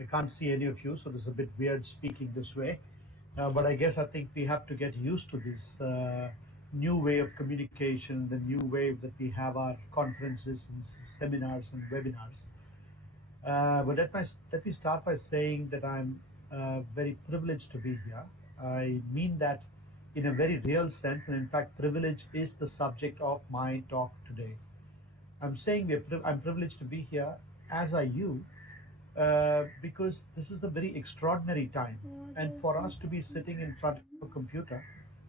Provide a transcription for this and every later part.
I can't see any of you, so this is a bit weird speaking this way. But I guess I think we have to get used to this new way of communication, the new way that we have our conferences and seminars and webinars. But let me start by saying that I'm very privileged to be here. I mean that in a very real sense, and in fact, privilege is the subject of my talk today. I'm saying I'm privileged to be here, as are you, because this is a very extraordinary time. And for us to be sitting in front of a computer,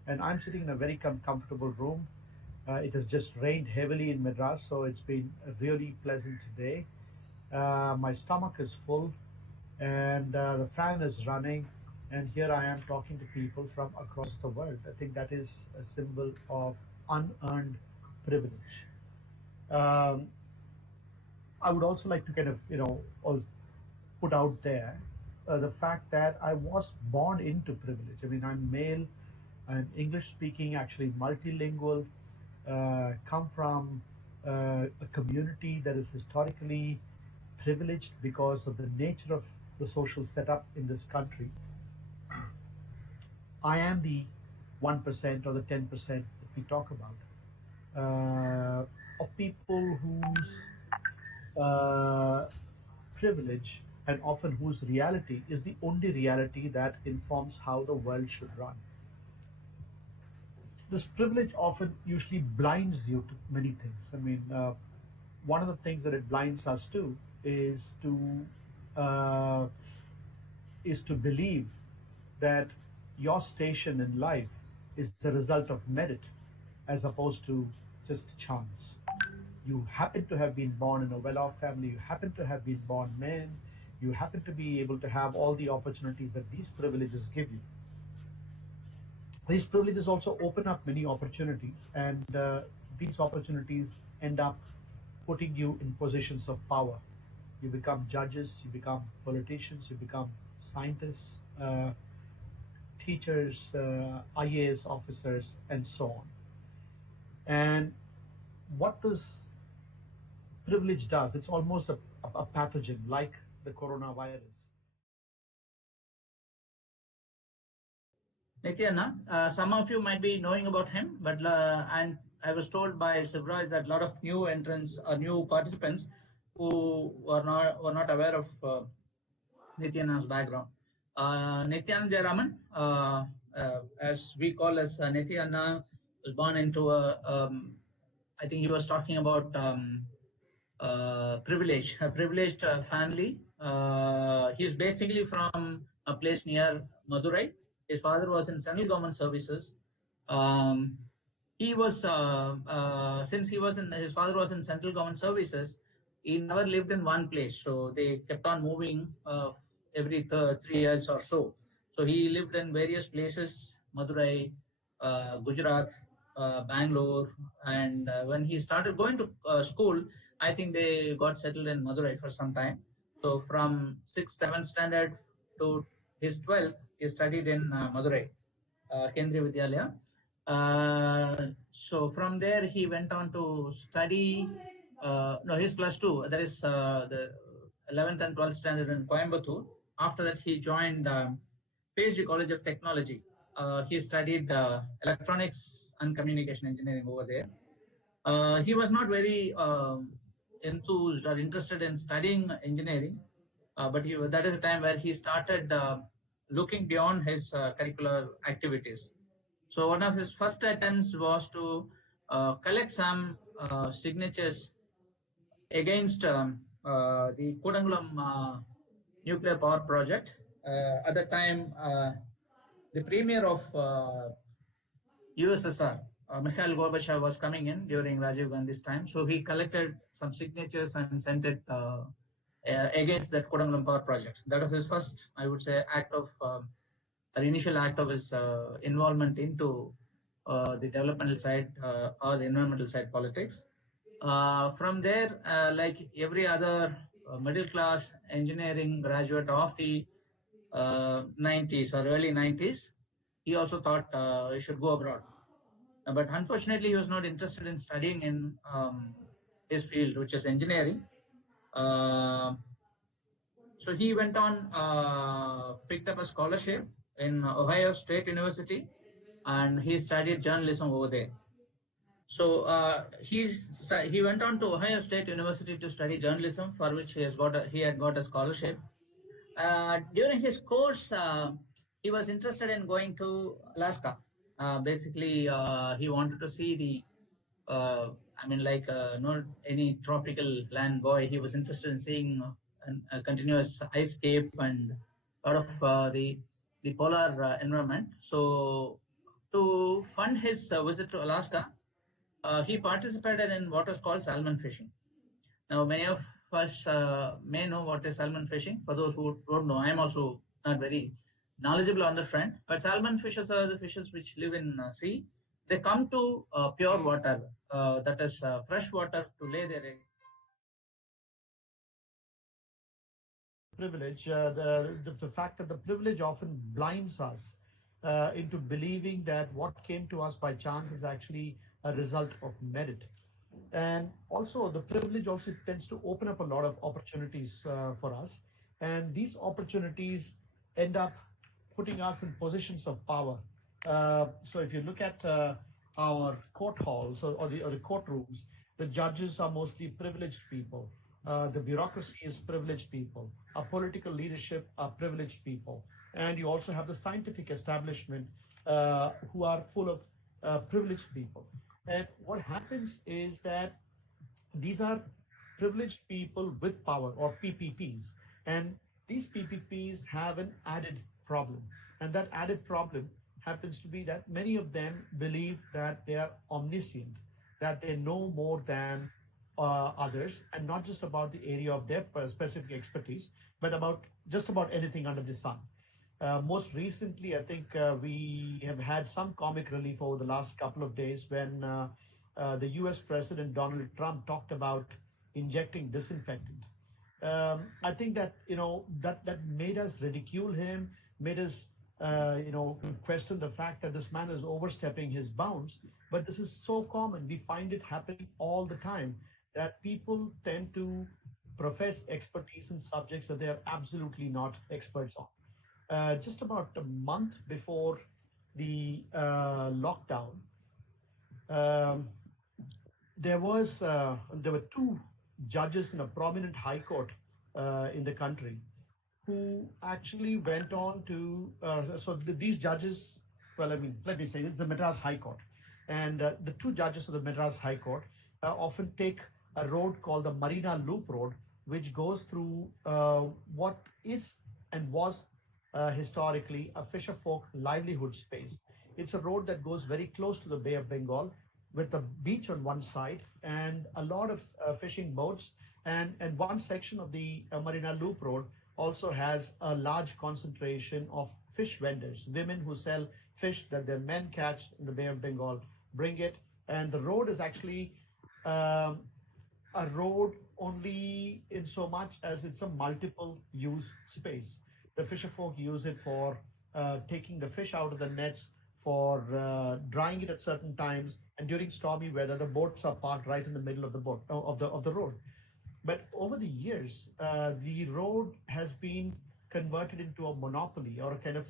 and I'm sitting in a very comfortable room. It has just rained heavily in Madras, so it's been a really pleasant day. My stomach is full, and the fan is running, and here I am talking to people from across the world. I think that is a symbol of unearned privilege. I would also like to kind of, put out there the fact that I was born into privilege. I mean, I'm male, I'm English speaking, actually multilingual, come from a community that is historically privileged because of the nature of the social setup in this country. I am the 1% or the 10% that we talk about of people whose privilege and often whose reality is the only reality that informs how the world should run. This privilege often usually blinds you to many things. I mean, one of the things that it blinds us to is to believe that your station in life is the result of merit as opposed to just chance. You happen to have been born in a well-off family, you happen to have been born men, you happen to be able to have all the opportunities that these privileges give you. These privileges also open up many opportunities, and these opportunities end up putting you in positions of power. You become judges, you become politicians, you become scientists, teachers, IAS officers, and so on. And what this privilege does, it's almost a pathogen like the coronavirus. Nityanand, some of you might be knowing about him, but and I was told by Sivraj that a lot of new entrants or new participants who were not aware of Nityanand's background. Nityanand Jayaraman, as we call as Nityanand, was born into I think he was talking about a privileged family. He's basically from a place near Madurai. His father was in central government services. He was since his father was in central government services, he never lived in one place. So they kept on moving every 3 years or so. So he lived in various places: Madurai, Gujarat, Bangalore, and when he started going to school, I think they got settled in Madurai for some time. So from 6th, 7th standard to his 12th, he studied in Madurai, Kendriya Vidyalaya. So from there he went on to study, his plus 2, that is the 11th and 12th standard in Coimbatore. After that he joined PhD College of Technology. He studied electronics and communication engineering over there. He was not very enthused or interested in studying engineering, but that is the time where he started looking beyond his curricular activities. So one of his first attempts was to collect some signatures against the Kudankulam Nuclear Power Project. At the time, the premier of USSR, Mikhail Gorbachev, was coming in during Rajiv Gandhi's time. So he collected some signatures and sent it against that Kudankulam Power Project. That was his first, I would say, act of an initial act of his involvement into the developmental side or the environmental side politics. From there, like every other middle class engineering graduate of the 90s or early 90s, he also thought he should go abroad. But unfortunately, he was not interested in studying in his field, which is engineering. So he went on, picked up a scholarship in Ohio State University, and he studied journalism over there. So he went on to Ohio State University to study journalism, for which he had got a scholarship. During his course, he was interested in going to Alaska. Basically, he wanted to see I mean, like, not any tropical land boy. He was interested in seeing a continuous ice cape and a lot of the polar environment. So, to fund his visit to Alaska, he participated in what was called salmon fishing. Now, many of us may know what is salmon fishing. For those who don't know, I am also not very knowledgeable on the front. But salmon fishes are the fishes which live in sea. They come to pure water, that is fresh water, to lay their eggs. Privilege, the fact that the privilege often blinds us into believing that what came to us by chance is actually a result of merit. And also, the privilege also tends to open up a lot of opportunities for us. And these opportunities end up putting us in positions of power. So if you look at our court halls or the courtrooms, the judges are mostly privileged people. The bureaucracy is privileged people. Our political leadership are privileged people. And you also have the scientific establishment who are full of privileged people. And what happens is that these are privileged people with power, or PPPs. And these PPPs have an added problem. And that added problem happens to be that many of them believe that they are omniscient, that they know more than others, and not just about the area of their specific expertise, but about just about anything under the sun. Most recently, I think we have had some comic relief over the last couple of days when the US President Donald Trump talked about injecting disinfectant. I think that, that made us ridicule him, made us, question the fact that this man is overstepping his bounds. But this is so common. We find it happening all the time, that people tend to profess expertise in subjects that they are absolutely not experts on. Just about a month before the lockdown, um, there were two judges in a prominent high court in the country who actually went on to these judges. Well, I mean, let me say it's the Madras High Court, and the two judges of the Madras High Court often take a road called the Marina Loop Road, which goes through what is and was historically a fisher folk livelihood space. It's a road that goes very close to the Bay of Bengal, with the beach on one side and a lot of fishing boats. And one section of the Marina Loop Road also has a large concentration of fish vendors, women who sell fish that their men catch in the Bay of Bengal, bring it. And the road is actually a road only in so much as it's a multiple use space. The fisher folk use it for taking the fish out of the nets, for drying it at certain times, and during stormy weather, the boats are parked right in the middle of the boat of the road. But over the years, the road has been converted into a monopoly, or a kind of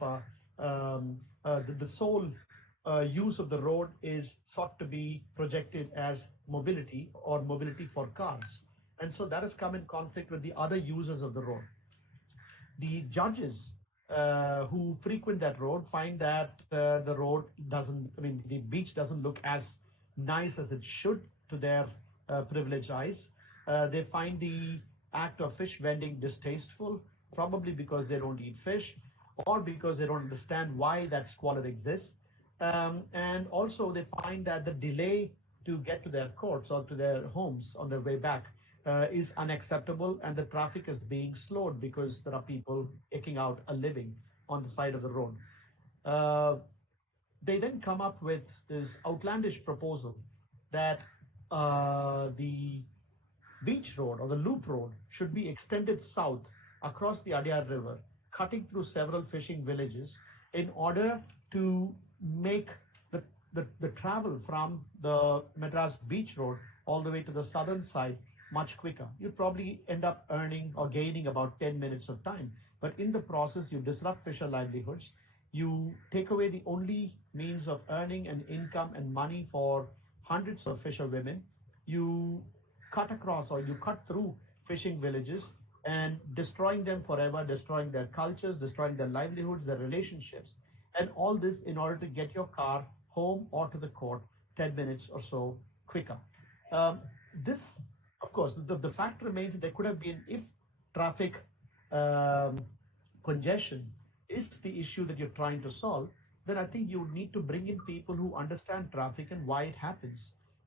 the sole use of the road is thought to be projected as mobility, or mobility for cars. And so that has come in conflict with the other users of the road. The judges who frequent that road find that the road doesn't, I mean, the beach doesn't look as nice as it should to their privileged eyes. They find the act of fish vending distasteful, probably because they don't eat fish, or because they don't understand why that squalor exists. And also they find that the delay to get to their courts or to their homes on their way back is unacceptable, and the traffic is being slowed because there are people eking out a living on the side of the road. They then come up with this outlandish proposal that the beach road, or the loop road, should be extended south across the Adyar River, cutting through several fishing villages, in order to make the travel from the Madras Beach Road all the way to the southern side much quicker. You probably end up earning or gaining about 10 minutes of time. But in the process, you disrupt fisher livelihoods. You take away the only means of earning and income and money for hundreds of fisher women. You cut across or you cut through fishing villages and destroying them forever, destroying their cultures, destroying their livelihoods, their relationships. And all this in order to get your car home or to the court 10 minutes or so quicker. This, of course, the fact remains that there could have been, if traffic um, congestion is the issue that you're trying to solve, then I think you need to bring in people who understand traffic and why it happens.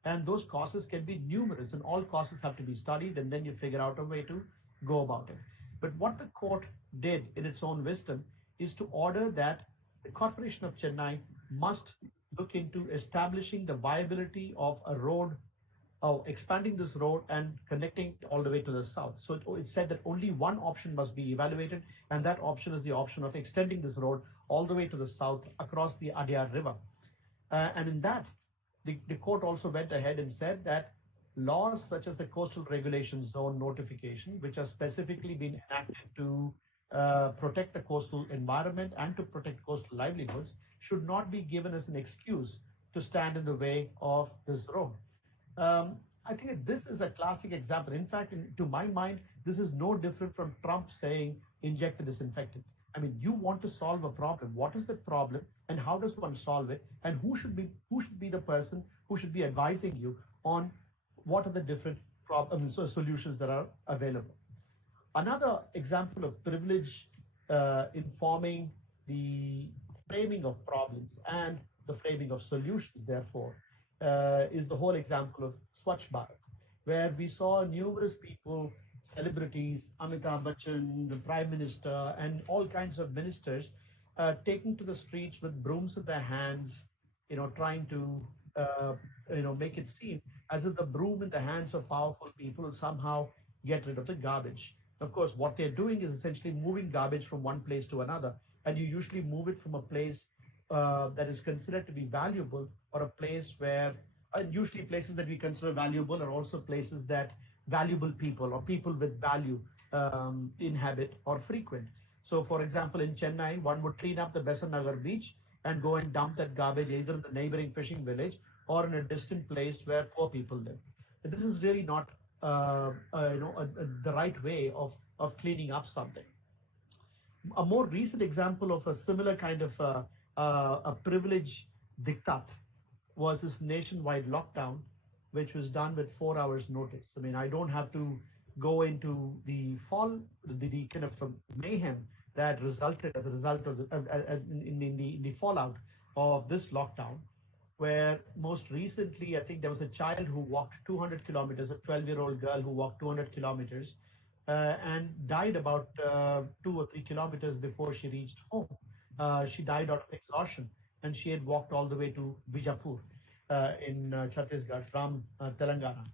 And those causes can be numerous, and all causes have to be studied, and then you figure out a way to go about it. But what the court did in its own wisdom is to order that the Corporation of Chennai must look into establishing the viability of a road, expanding this road and connecting it all the way to the south. So it said that only one option must be evaluated, and that option is the option of extending this road all the way to the south across the Adyar River. And in that, the court also went ahead and said that laws such as the Coastal Regulation Zone notification, which has specifically been enacted to protect the coastal environment and to protect coastal livelihoods, should not be given as an excuse to stand in the way of this road. I think that this is a classic example. In fact, to my mind, this is no different from Trump saying, inject the disinfectant. I mean, you want to solve a problem. What is the problem, and how does one solve it? And who should be the person who should be advising you on what are the different solutions that are available? Another example of privilege informing the framing of problems and the framing of solutions, therefore, is the whole example of Swachh Bharat, where we saw numerous people, celebrities, Amitabh Bachchan, the Prime Minister, and all kinds of ministers taking to the streets with brooms in their hands, trying to, make it seem as if the broom in the hands of powerful people will somehow get rid of the garbage. Of course, what they're doing is essentially moving garbage from one place to another, and you usually move it from a place that is considered to be valuable, or a place where, usually places that we consider valuable are also places that valuable people or people with value inhabit or frequent. So, for example, in Chennai, one would clean up the Besant Nagar beach and go and dump that garbage either in the neighboring fishing village or in a distant place where poor people live. This is really not the right way of cleaning up something. A more recent example of a similar kind of a privilege diktat was this nationwide lockdown, which was done with 4 hours notice. I mean, I don't have to go into the kind of mayhem that resulted as a result of in the fallout of this lockdown, where most recently, I think there was a child who walked 200 kilometers, a 12-year-old girl who walked 200 kilometers and died about 2 or 3 kilometers before she reached home. She died out of exhaustion, and she had walked all the way to Bijapur in Chhattisgarh from Telangana.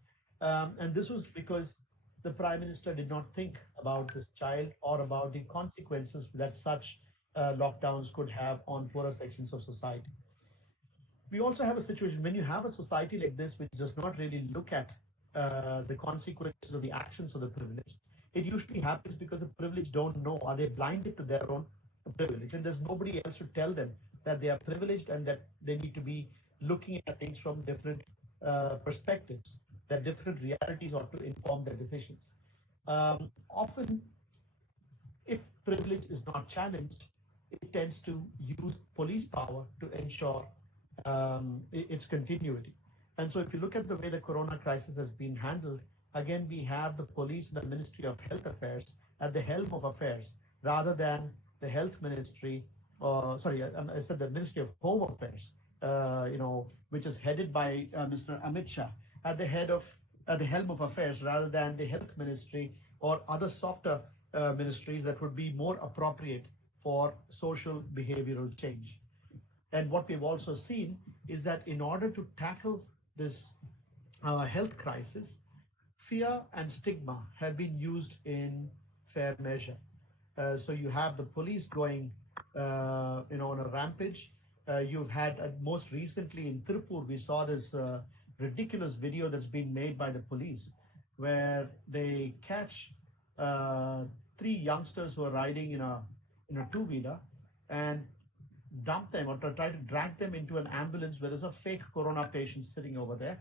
And this was because the Prime Minister did not think about this child or about the consequences that such lockdowns could have on poorer sections of society. We also have a situation when you have a society like this, which does not really look at the consequences of the actions of the privileged. It usually happens because the privileged don't know, are they blinded to their own privilege, and there's nobody else to tell them that they are privileged and that they need to be looking at things from different perspectives, that different realities ought to inform their decisions. Often, if privilege is not challenged, it tends to use police power to ensure its continuity. And so if you look at the way the corona crisis has been handled, again, we have the police and the Ministry of Health Affairs at the helm of affairs rather than the Health Ministry, I said the Ministry of Home Affairs, which is headed by Mr. Amit Shah at the helm of affairs rather than the Health Ministry or other softer ministries that would be more appropriate for social behavioral change. And what we've also seen is that in order to tackle this health crisis, fear and stigma have been used in fair measure. So you have the police going, on a rampage. You've had most recently in Tirupur, we saw this ridiculous video that's been made by the police, where they catch uh, three youngsters who are riding in a two-wheeler and dump them or to try to drag them into an ambulance where there's a fake corona patient sitting over there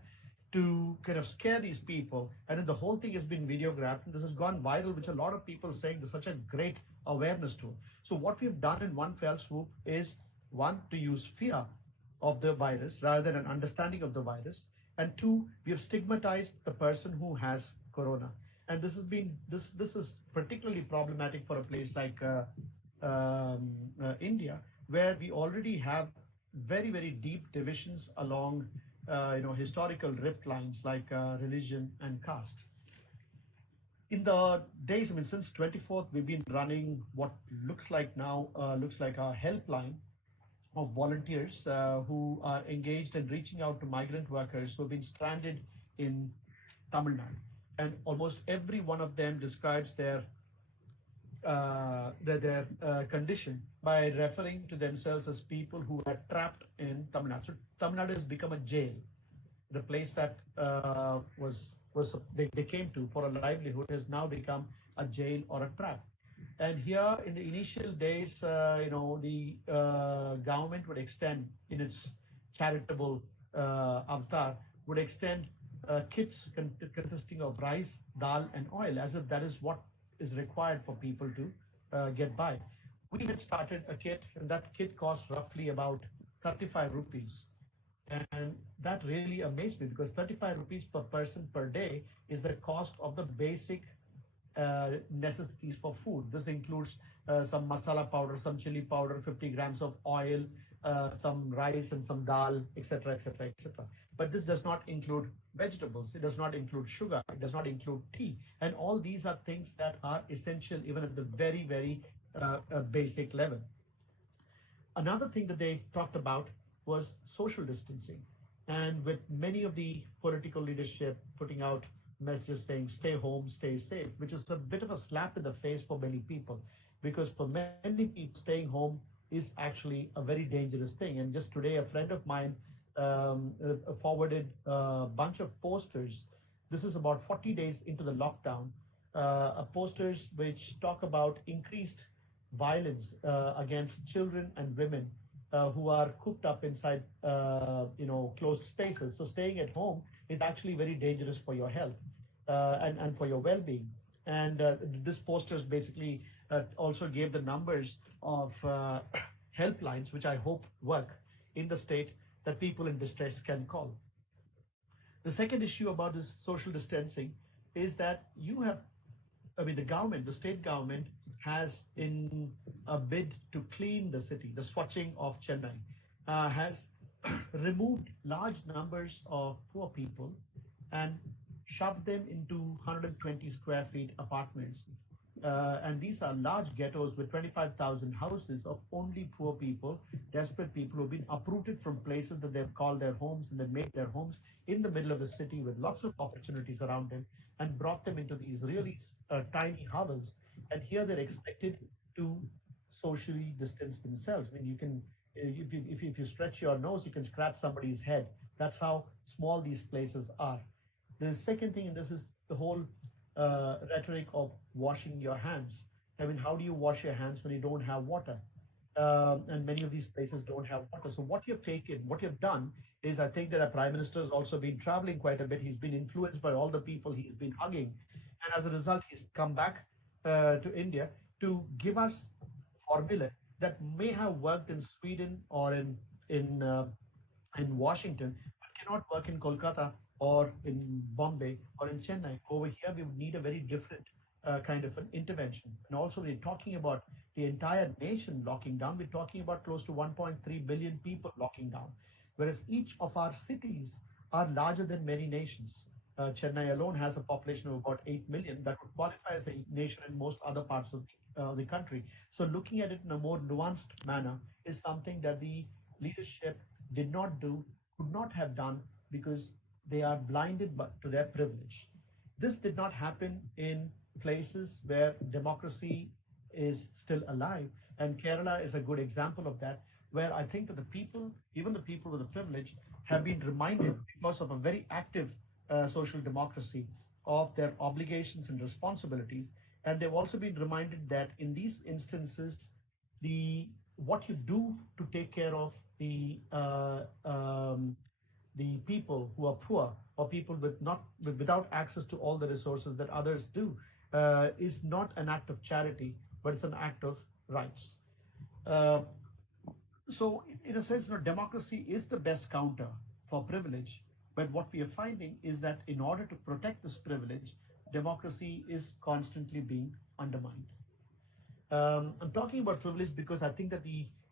to kind of scare these people. And then the whole thing has been videographed and this has gone viral, which a lot of people are saying there's such a great awareness tool. So what we've done in one fell swoop is one, to use fear of the virus rather than an understanding of the virus. And two, we have stigmatized the person who has corona. And this is particularly problematic for a place like India, where we already have very deep divisions along historical rift lines like religion and caste. In the days, I mean, since 24th, we've been running what looks like a helpline of volunteers who are engaged in reaching out to migrant workers who have been stranded in Tamil Nadu. And almost every one of them describes their condition by referring to themselves as people who are trapped in Tamil Nadu. So Tamil Nadu has become a jail. The place that they came to for a livelihood has now become a jail or a trap. And here in the initial days, the government would extend in its charitable avatar, would extend kits consisting of rice, dal, and oil, as if that is what is required for people to get by. We had started a kit, and that kit cost roughly about 35 rupees. And that really amazed me because 35 rupees per person per day is the cost of the basic necessities for food. This includes some masala powder, some chili powder, 50 grams of oil, some rice and some dal, etc., etc., etc. But this does not include vegetables. It does not include sugar. It does not include tea. And all these are things that are essential even at the very basic level. Another thing that they talked about was social distancing. And with many of the political leadership putting out messages saying stay home, stay safe, which is a bit of a slap in the face for many people. Because for many people, staying home is actually a very dangerous thing. And just today, a friend of mine forwarded a bunch of posters. This is about 40 days into the lockdown, posters which talk about increased violence against children and women who are cooped up inside, closed spaces. So staying at home is actually very dangerous for your health and for your well-being. And this posters basically also gave the numbers of helplines, which I hope work in the state that people in distress can call. The second issue about this social distancing is that the government, the state government, has in a bid to clean the city, the swatching of Chennai, has removed large numbers of poor people and shoved them into 120 square feet apartments. And these are large ghettos with 25,000 houses of only poor people, desperate people who have been uprooted from places that they've called their homes and they've made their homes in the middle of the city with lots of opportunities around them and brought them into these really tiny hovels. And here they're expected to socially distance themselves. I mean, you can, if you stretch your nose, you can scratch somebody's head. That's how small these places are. The second thing, and this is the whole rhetoric of washing your hands. I mean, how do you wash your hands when you don't have water? And many of these places don't have water. So what you've done is, I think that our Prime Minister has also been traveling quite a bit. He's been influenced by all the people he's been hugging. And as a result, he's come back to India to give us formula that may have worked in Sweden or in Washington, but cannot work in Kolkata or in Bombay or in Chennai. Over here, we would need a very different kind of an intervention. And also, we're talking about the entire nation locking down. We're talking about close to 1.3 billion people locking down, whereas each of our cities are larger than many nations. Chennai alone has a population of about 8 million that would qualify as a nation in most other parts of the country. So looking at it in a more nuanced manner is something that the leadership did not do, could not have done because they are blinded to their privilege. This did not happen in places where democracy is still alive. And Kerala is a good example of that, where I think that the people, even the people with the privilege, have been reminded because of a very active social democracy of their obligations and responsibilities. And they've also been reminded that in these instances, the what you do to take care of the people who are poor or people without access to all the resources that others do is not an act of charity, but it's an act of rights. Uh, so, in a sense, democracy is the best counter for privilege. But what we are finding is that in order to protect this privilege, democracy is constantly being undermined. I'm talking about privilege because I think that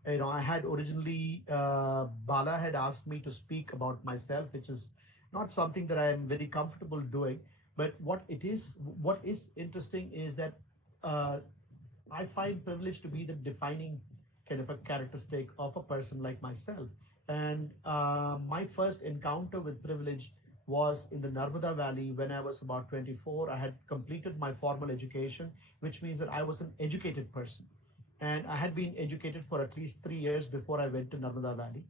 I had originally Bala had asked me to speak about myself, which is not something that I am very comfortable doing. But what is interesting is that uh, I find privilege to be the defining kind of a characteristic of a person like myself. And my first encounter with privilege was in the Narmada Valley when I was about 24. I had completed my formal education, which means that I was an educated person. And I had been educated for at least 3 years before I went to Narmada Valley.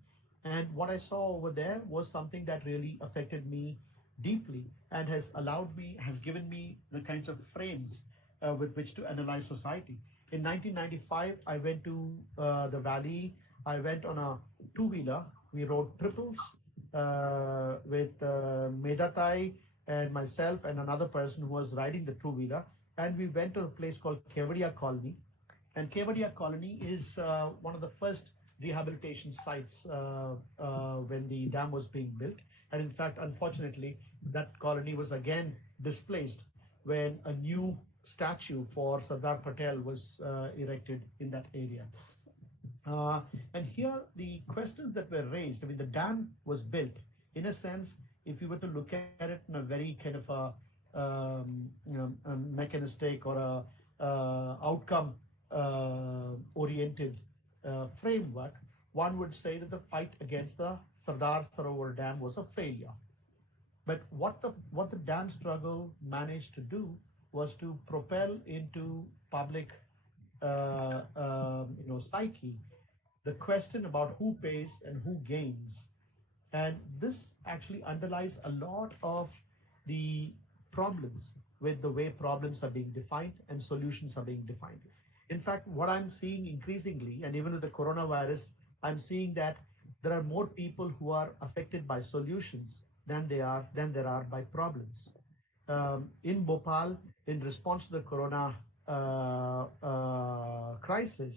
And what I saw over there was something that really affected me deeply and has given me the kinds of frames with which to analyze society. In 1995, I went to the valley. I went on a two-wheeler. We rode triples with Medatai and myself and another person who was riding the two-wheeler. And we went to a place called Kevadia Colony. And Kevadia Colony is one of the first rehabilitation sites when the dam was being built. And in fact, unfortunately, that colony was again displaced when a new statue for Sardar Patel was erected in that area. Uh, and here the questions that were raised, I mean, the dam was built in a sense, if you were to look at it in a very kind of a mechanistic or outcome oriented framework, one would say that the fight against the Sardar Sarovar Dam was a failure. But what the dam struggle managed to do was to propel into public psyche the question about who pays and who gains. And this actually underlies a lot of the problems with the way problems are being defined and solutions are being defined. In fact, what I'm seeing increasingly, and even with the coronavirus, I'm seeing that there are more people who are affected by solutions than there are by problems. In Bhopal, in response to the corona crisis,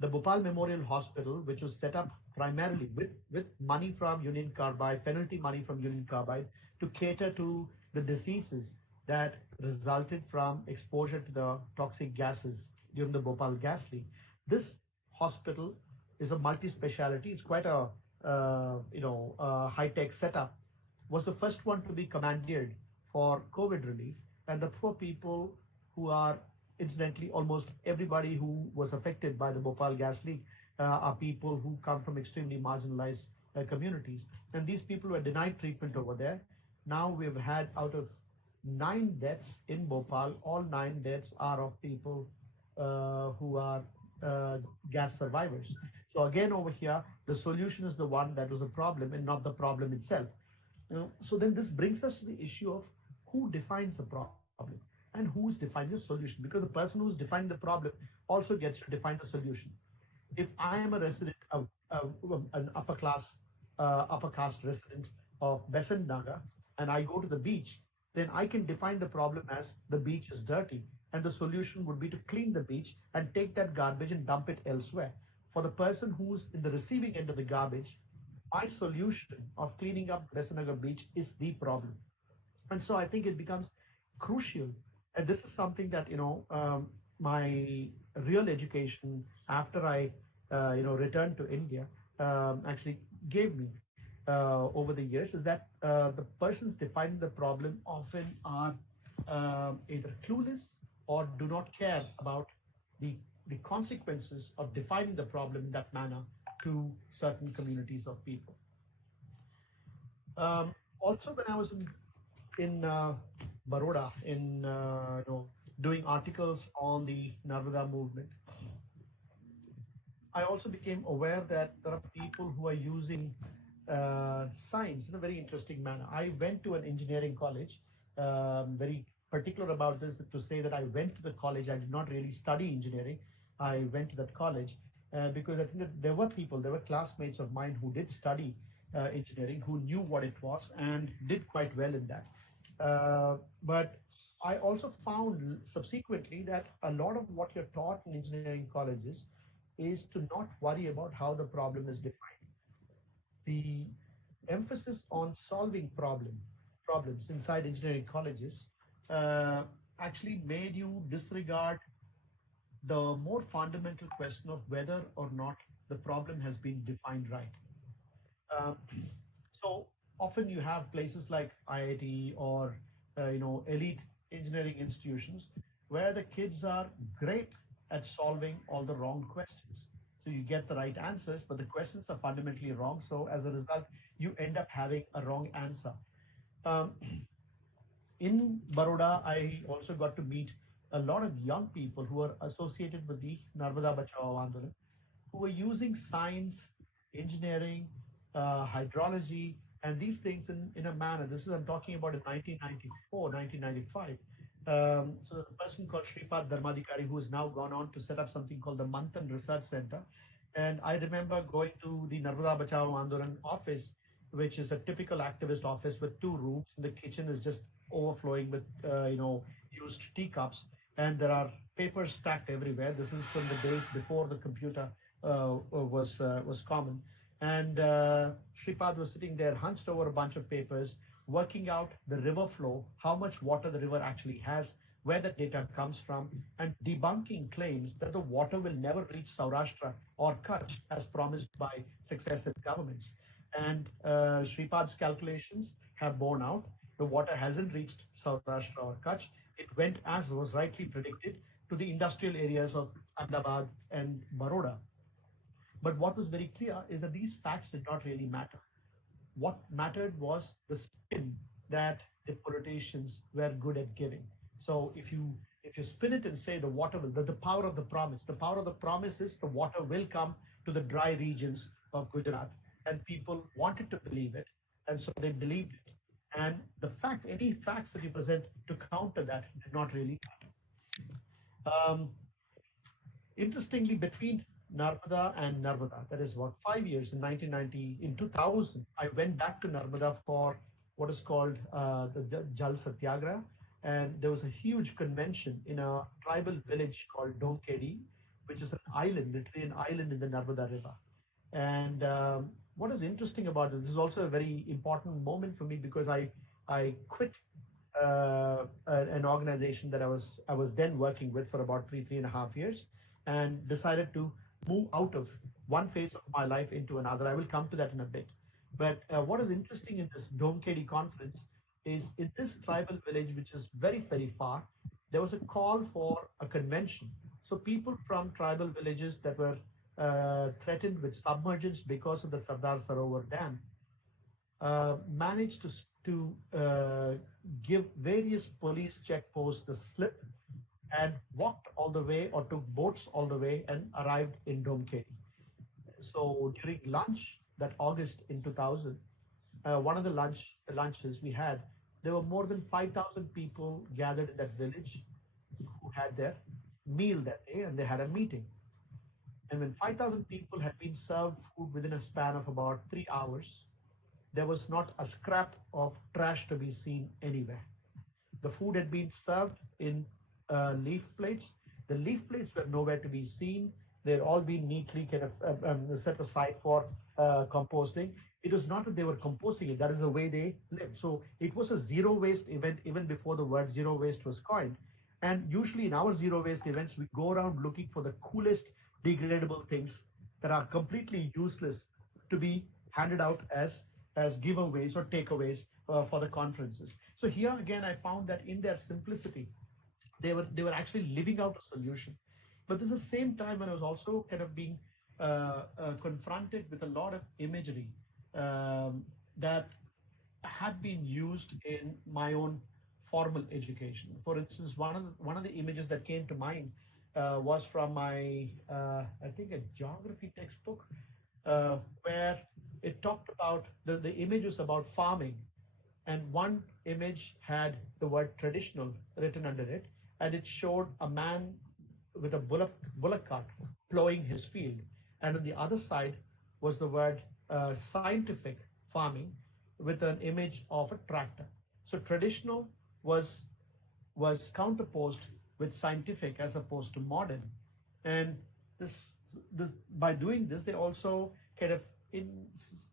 the Bhopal Memorial Hospital, which was set up primarily with money from Union Carbide, penalty money from Union Carbide, to cater to the diseases that resulted from exposure to the toxic gases during the Bhopal gas leak. This hospital is a multi-speciality. It's quite a high-tech setup. Was the first one to be commandeered for COVID relief, and the poor people who are incidentally, almost everybody who was affected by the Bhopal gas leak are people who come from extremely marginalized communities. And these people were denied treatment over there. Now we've had out of 9 deaths in Bhopal, all 9 deaths are of people who are gas survivors. So again, over here, the solution is the one that was a problem and not the problem itself. So then this brings us to the issue of who defines the problem and who's defining the solution, because the person who's defining the problem also gets to define the solution. If I am a resident of an upper caste resident of Besant Nagar and I go to the beach, then I can define the problem as the beach is dirty, and the solution would be to clean the beach and take that garbage and dump it elsewhere. For the person who's in the receiving end of the garbage, my solution of cleaning up Besant Nagar beach is the problem. And so I think it becomes crucial. And this is something that my real education after I returned to India actually gave me over the years, is that the persons defining the problem often are either clueless or do not care about the the consequences of defining the problem in that manner to certain communities of people. Also, when I was in Baroda in doing articles on the Narmada movement, I also became aware that there are people who are using science in a very interesting manner. I went to an engineering college, very particular about this to say that I went to the college. I did not really study engineering. I went to that college because I think that there were people, there were classmates of mine who did study engineering, who knew what it was and did quite well in that. But I also found subsequently that a lot of what you're taught in engineering colleges is to not worry about how the problem is defined. The emphasis on solving problems inside engineering colleges uh, actually made you disregard the more fundamental question of whether or not the problem has been defined right. Um, so often you have places like IIT or elite engineering institutions where the kids are great at solving all the wrong questions. So you get the right answers, but the questions are fundamentally wrong. So as a result, you end up having a wrong answer. Um, in Baroda, I also got to meet a lot of young people who are associated with the Narmada Bachao Andolan, who were using science, engineering, hydrology, and these things in a manner. This is, I'm talking about in 1994, 1995. So a person called Shripad Dharmadikari, who has now gone on to set up something called the Manthan Research Center. And I remember going to the Narmada Bachao Andolan office, which is a typical activist office with two rooms. The kitchen is just overflowing with, used teacups, and there are papers stacked everywhere. This is from the days before the computer was common. And Shripad was sitting there, hunched over a bunch of papers, working out the river flow, how much water the river actually has, where that data comes from, and debunking claims that the water will never reach Saurashtra or Kutch as promised by successive governments. And Shripad's calculations have borne out. The water hasn't reached Saurashtra or Kutch. It went, as was rightly predicted, to the industrial areas of Ahmedabad and Baroda. But what was very clear is that these facts did not really matter. What mattered was the spin that the politicians were good at giving. So if you spin it and say the water will, the power of the power of the promise is the water will come to the dry regions of Gujarat, and people wanted to believe it, and so they believed it. And the fact, any facts that you present to counter that did not really matter. Interestingly, between Narmada and Narmada, that is about 5 years in 1990, in 2000, I went back to Narmada for what is called the Jal Satyagraha. And there was a huge convention in a tribal village called Domkedi, which is an island, literally an island in the Narmada River. And what is interesting about this is also a very important moment for me because I quit an organization that I was then working with for about 3.5 years, and decided to move out of one phase of my life into another. I will come to that in a bit. But what is interesting in this Domkedi conference is in this tribal village, which is very, very far, there was a call for a convention. So people from tribal villages that were threatened with submergence because of the Sardar Sarovar Dam managed to give various police checkposts the slip and walked all the way or took boats all the way and arrived in Domkedi. So during lunch that August in 2000, one of the lunches we had, there were more than 5,000 people gathered in that village who had their meal that day, and they had a meeting. And when 5,000 people had been served food within a span of about 3 hours, there was not a scrap of trash to be seen anywhere. The food had been served in leaf plates. The leaf plates were nowhere to be seen. They'd all been neatly kind of set aside for composting. It was not that they were composting it, that is the way they lived. So it was a zero waste event even before the word zero waste was coined. And usually in our zero waste events, we go around looking for the coolest degradable things that are completely useless to be handed out as giveaways or takeaways for the conferences. So here again, I found that in their simplicity, they were actually living out a solution. But this is the same time when I was also kind of being confronted with a lot of imagery that had been used in my own formal education. For instance, one of the images that came to mind was from my I think a geography textbook where it talked about the image was about farming, and one image had the word traditional written under it, and it showed a man with a bullock cart plowing his field. And on the other side was the word scientific farming with an image of a tractor. So traditional was was counterposed with scientific as opposed to modern. And this, this by doing this, they also kind of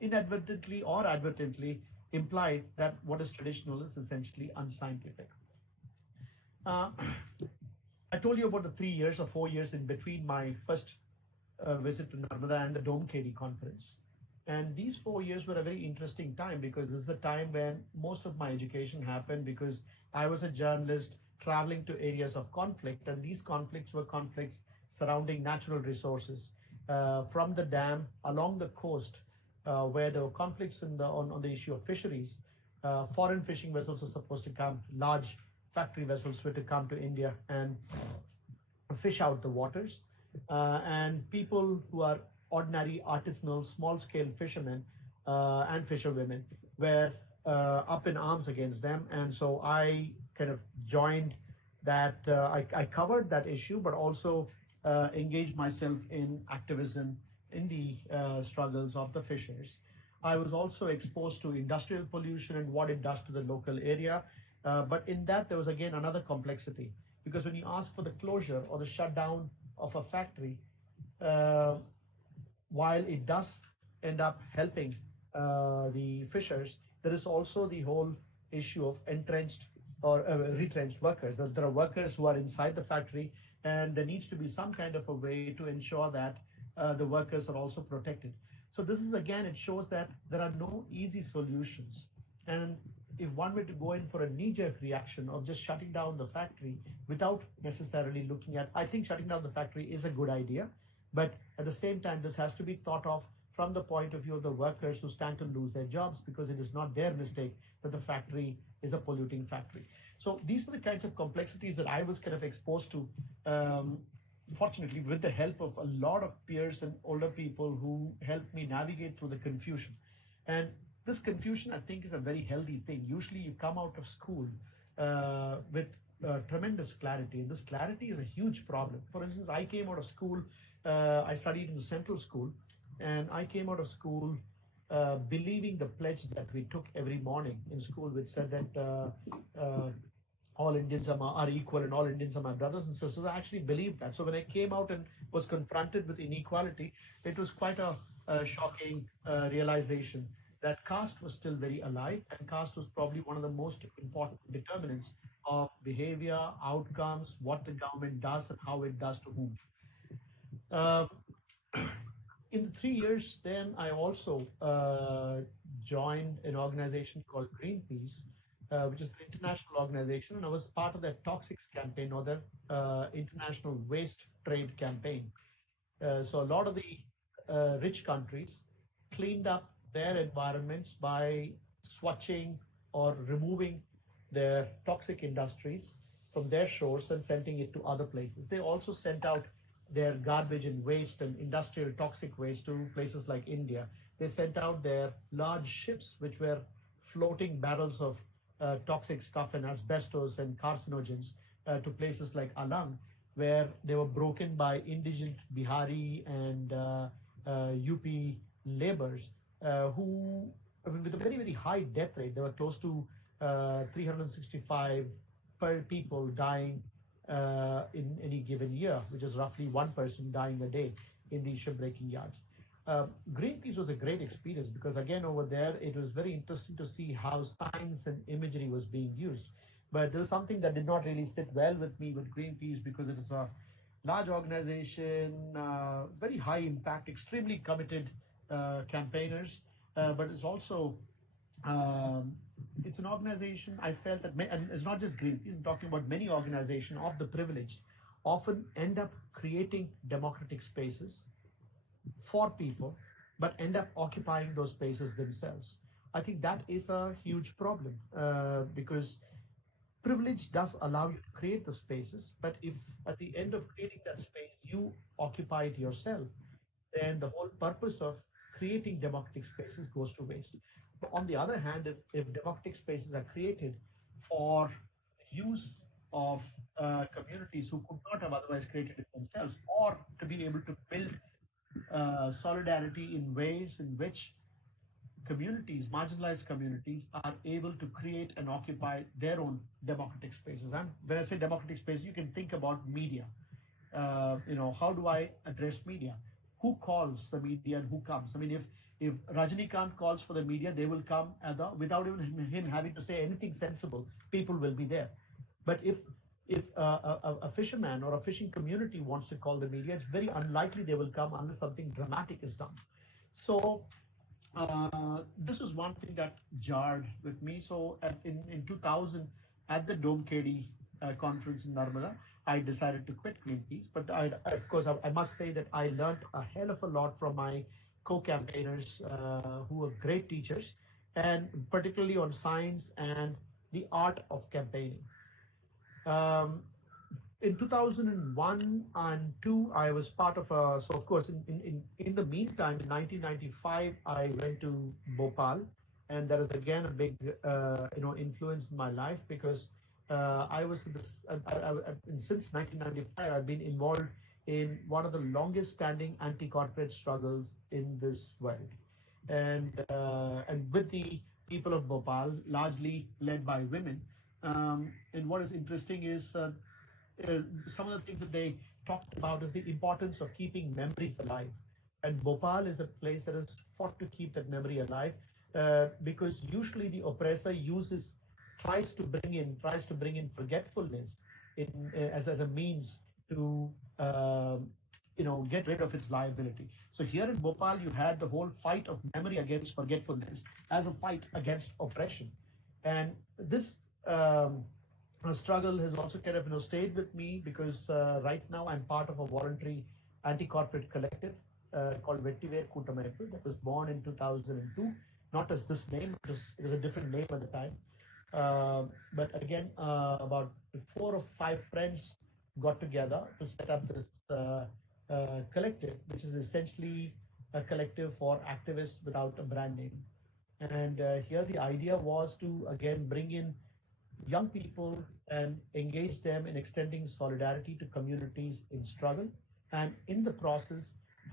inadvertently or advertently imply that what is traditional is essentially unscientific. Uh, I told you about the 3 years or 4 years in between my first visit to Narmada and the Dome KD conference. And these 4 years were a very interesting time because this is the time when most of my education happened because I was a journalist traveling to areas of conflict, and these conflicts were conflicts surrounding natural resources from the dam along the coast where there were conflicts on the issue of fisheries. Foreign fishing vessels were supposed to come, large factory vessels were to come to India and fish out the waters. And people who are ordinary, artisanal, small scale fishermen and fisherwomen were up in arms against them. And so I kind of joined that, I covered that issue, but also engaged myself in activism in the struggles of the fishers. I was also exposed to industrial pollution and what it does to the local area. But in that, there was again another complexity because when you ask for the closure or the shutdown of a factory, uh, while it does end up helping the fishers, there is also the whole issue of entrenched or retrenched workers. There are workers who are inside the factory, and there needs to be some kind of a way to ensure that the workers are also protected. So this is again, it shows that there are no easy solutions. And if one were to go in for a knee-jerk reaction of just shutting down the factory without necessarily looking at, I think shutting down the factory is a good idea, but at the same time, this has to be thought of from the point of view of the workers who stand to lose their jobs because it is not their mistake that the factory is a polluting factory. So these are the kinds of complexities that I was kind of exposed to, fortunately, with the help of a lot of peers and older people who helped me navigate through the confusion. And this confusion, I think, is a very healthy thing. Usually, you come out of school with tremendous clarity, and this clarity is a huge problem. For instance, I came out of school, I studied in the central school, and I came out of school believing the pledge that we took every morning in school, which said that all Indians are equal and all Indians are my brothers and sisters. I actually believed that. So when I came out and was confronted with inequality, it was quite a shocking realization that caste was still very alive, and caste was probably one of the most important determinants of behavior, outcomes, what the government does, and how it does to whom. Uh, in the 3 years, then I also joined an organization called Greenpeace, which is an international organization, and I was part of their toxics campaign or their international waste trade campaign. So a lot of the rich countries cleaned up their environments by swatching or removing their toxic industries from their shores and sending it to other places. They also sent out their garbage and waste and industrial toxic waste to places like India. They sent out their large ships, which were floating barrels of toxic stuff and asbestos and carcinogens to places like Alang, where they were broken by indigent Bihari and UP laborers who, I mean, with a very, very high death rate, there were close to 365 per people dying in any given year, which is roughly one person dying a day in these shipbreaking yards. Greenpeace was a great experience because again over there it was very interesting to see how science and imagery was being used. But there's something that did not really sit well with me with Greenpeace because it is a large organization, very high impact, extremely committed campaigners, but it's also um, it's an organization I felt that, and it's not just Greenpeace, I'm talking about many organizations of the privileged, often end up creating democratic spaces for people, but end up occupying those spaces themselves. I think that is a huge problem because privilege does allow you to create the spaces, but if at the end of creating that space you occupy it yourself, then the whole purpose of creating democratic spaces goes to waste. But on the other hand, if democratic spaces are created for use of communities who could not have otherwise created it themselves, or to be able to build solidarity in ways in which communities, marginalized communities, are able to create and occupy their own democratic spaces. And when I say democratic space, you can think about media. How do I address media? Who calls the media and who comes? I mean, if Rajinikanth calls for the media, they will come without even him having to say anything sensible. People will be there. But if a fisherman or a fishing community wants to call the media, it's very unlikely they will come unless something dramatic is done. So this was one thing that jarred with me. So in 2000, at the Dome KD conference in Narmada, I decided to quit Greenpeace. But of course, I must say that I learned a hell of a lot from my co-campaigners who were great teachers, and particularly on science and the art of campaigning. Um, in 2001 and 2, I was part of so of course, in the meantime, in 1995, I went to Bhopal, and that is again a big, influence in my life, because I was in this, since 1995, I've been involved in one of the longest standing anti-corporate struggles in this world. And with the people of Bhopal, largely led by women. And what is interesting is some of the things that they talked about is the importance of keeping memories alive. And Bhopal is a place that has fought to keep that memory alive, because usually the oppressor tries to bring in forgetfulness as a means to get rid of its liability. So here in Bhopal, you had the whole fight of memory against forgetfulness as a fight against oppression. And this struggle has also kind of stayed with me, because right now I'm part of a voluntary anti-corporate collective called Vettiver Kootamayappu that was born in 2002, not as this name, it was a different name at the time. But again, about 4 or 5 friends got together to set up this collective, which is essentially a collective for activists without a brand name. And here the idea was to again bring in young people and engage them in extending solidarity to communities in struggle, and in the process,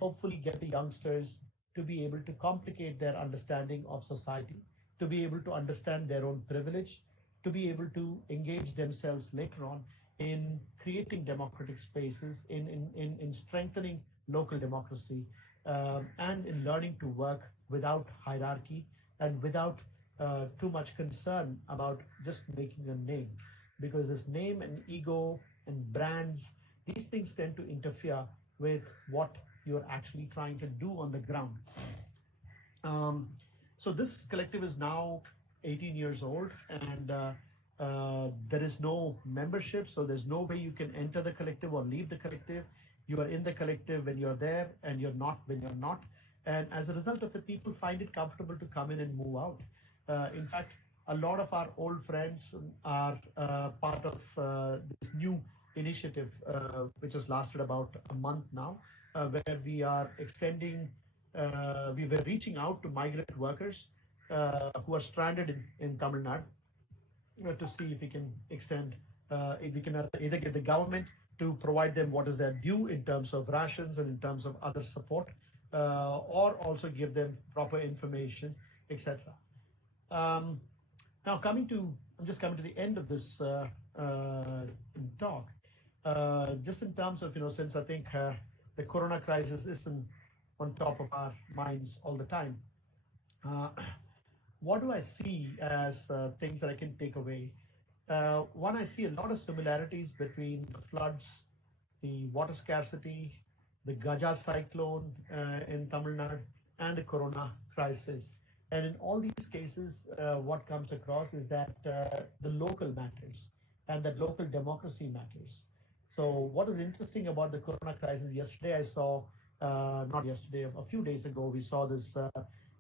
hopefully get the youngsters to be able to complicate their understanding of society, to be able to understand their own privilege, to be able to engage themselves later on in creating democratic spaces, in strengthening local democracy, and in learning to work without hierarchy and without too much concern about just making a name, because this name and ego and brands, these things tend to interfere with what you're actually trying to do on the ground. So this collective is now 18 years old, and there is no membership, so there's no way you can enter the collective or leave the collective. You are in the collective when you're there, and you're not when you're not. And as a result of it, people find it comfortable to come in and move out. In fact, a lot of our old friends are part of this new initiative, which has lasted about a month now, where we are we were reaching out to migrant workers who are stranded in Tamil Nadu, to see if we can extend, if we can either get the government to provide them what is their due in terms of rations and in terms of other support, or also give them proper information, etc. Now I'm just coming to the end of this talk. Just in terms of, since I think the corona crisis isn't on top of our minds all the time, what do I see as things that I can take away? One, I see a lot of similarities between the floods, the water scarcity, the Gaja cyclone in Tamil Nadu, and the corona crisis. And in all these cases, what comes across is that the local matters, and that local democracy matters. So what is interesting about the corona crisis, yesterday I saw, not yesterday, a few days ago, we saw this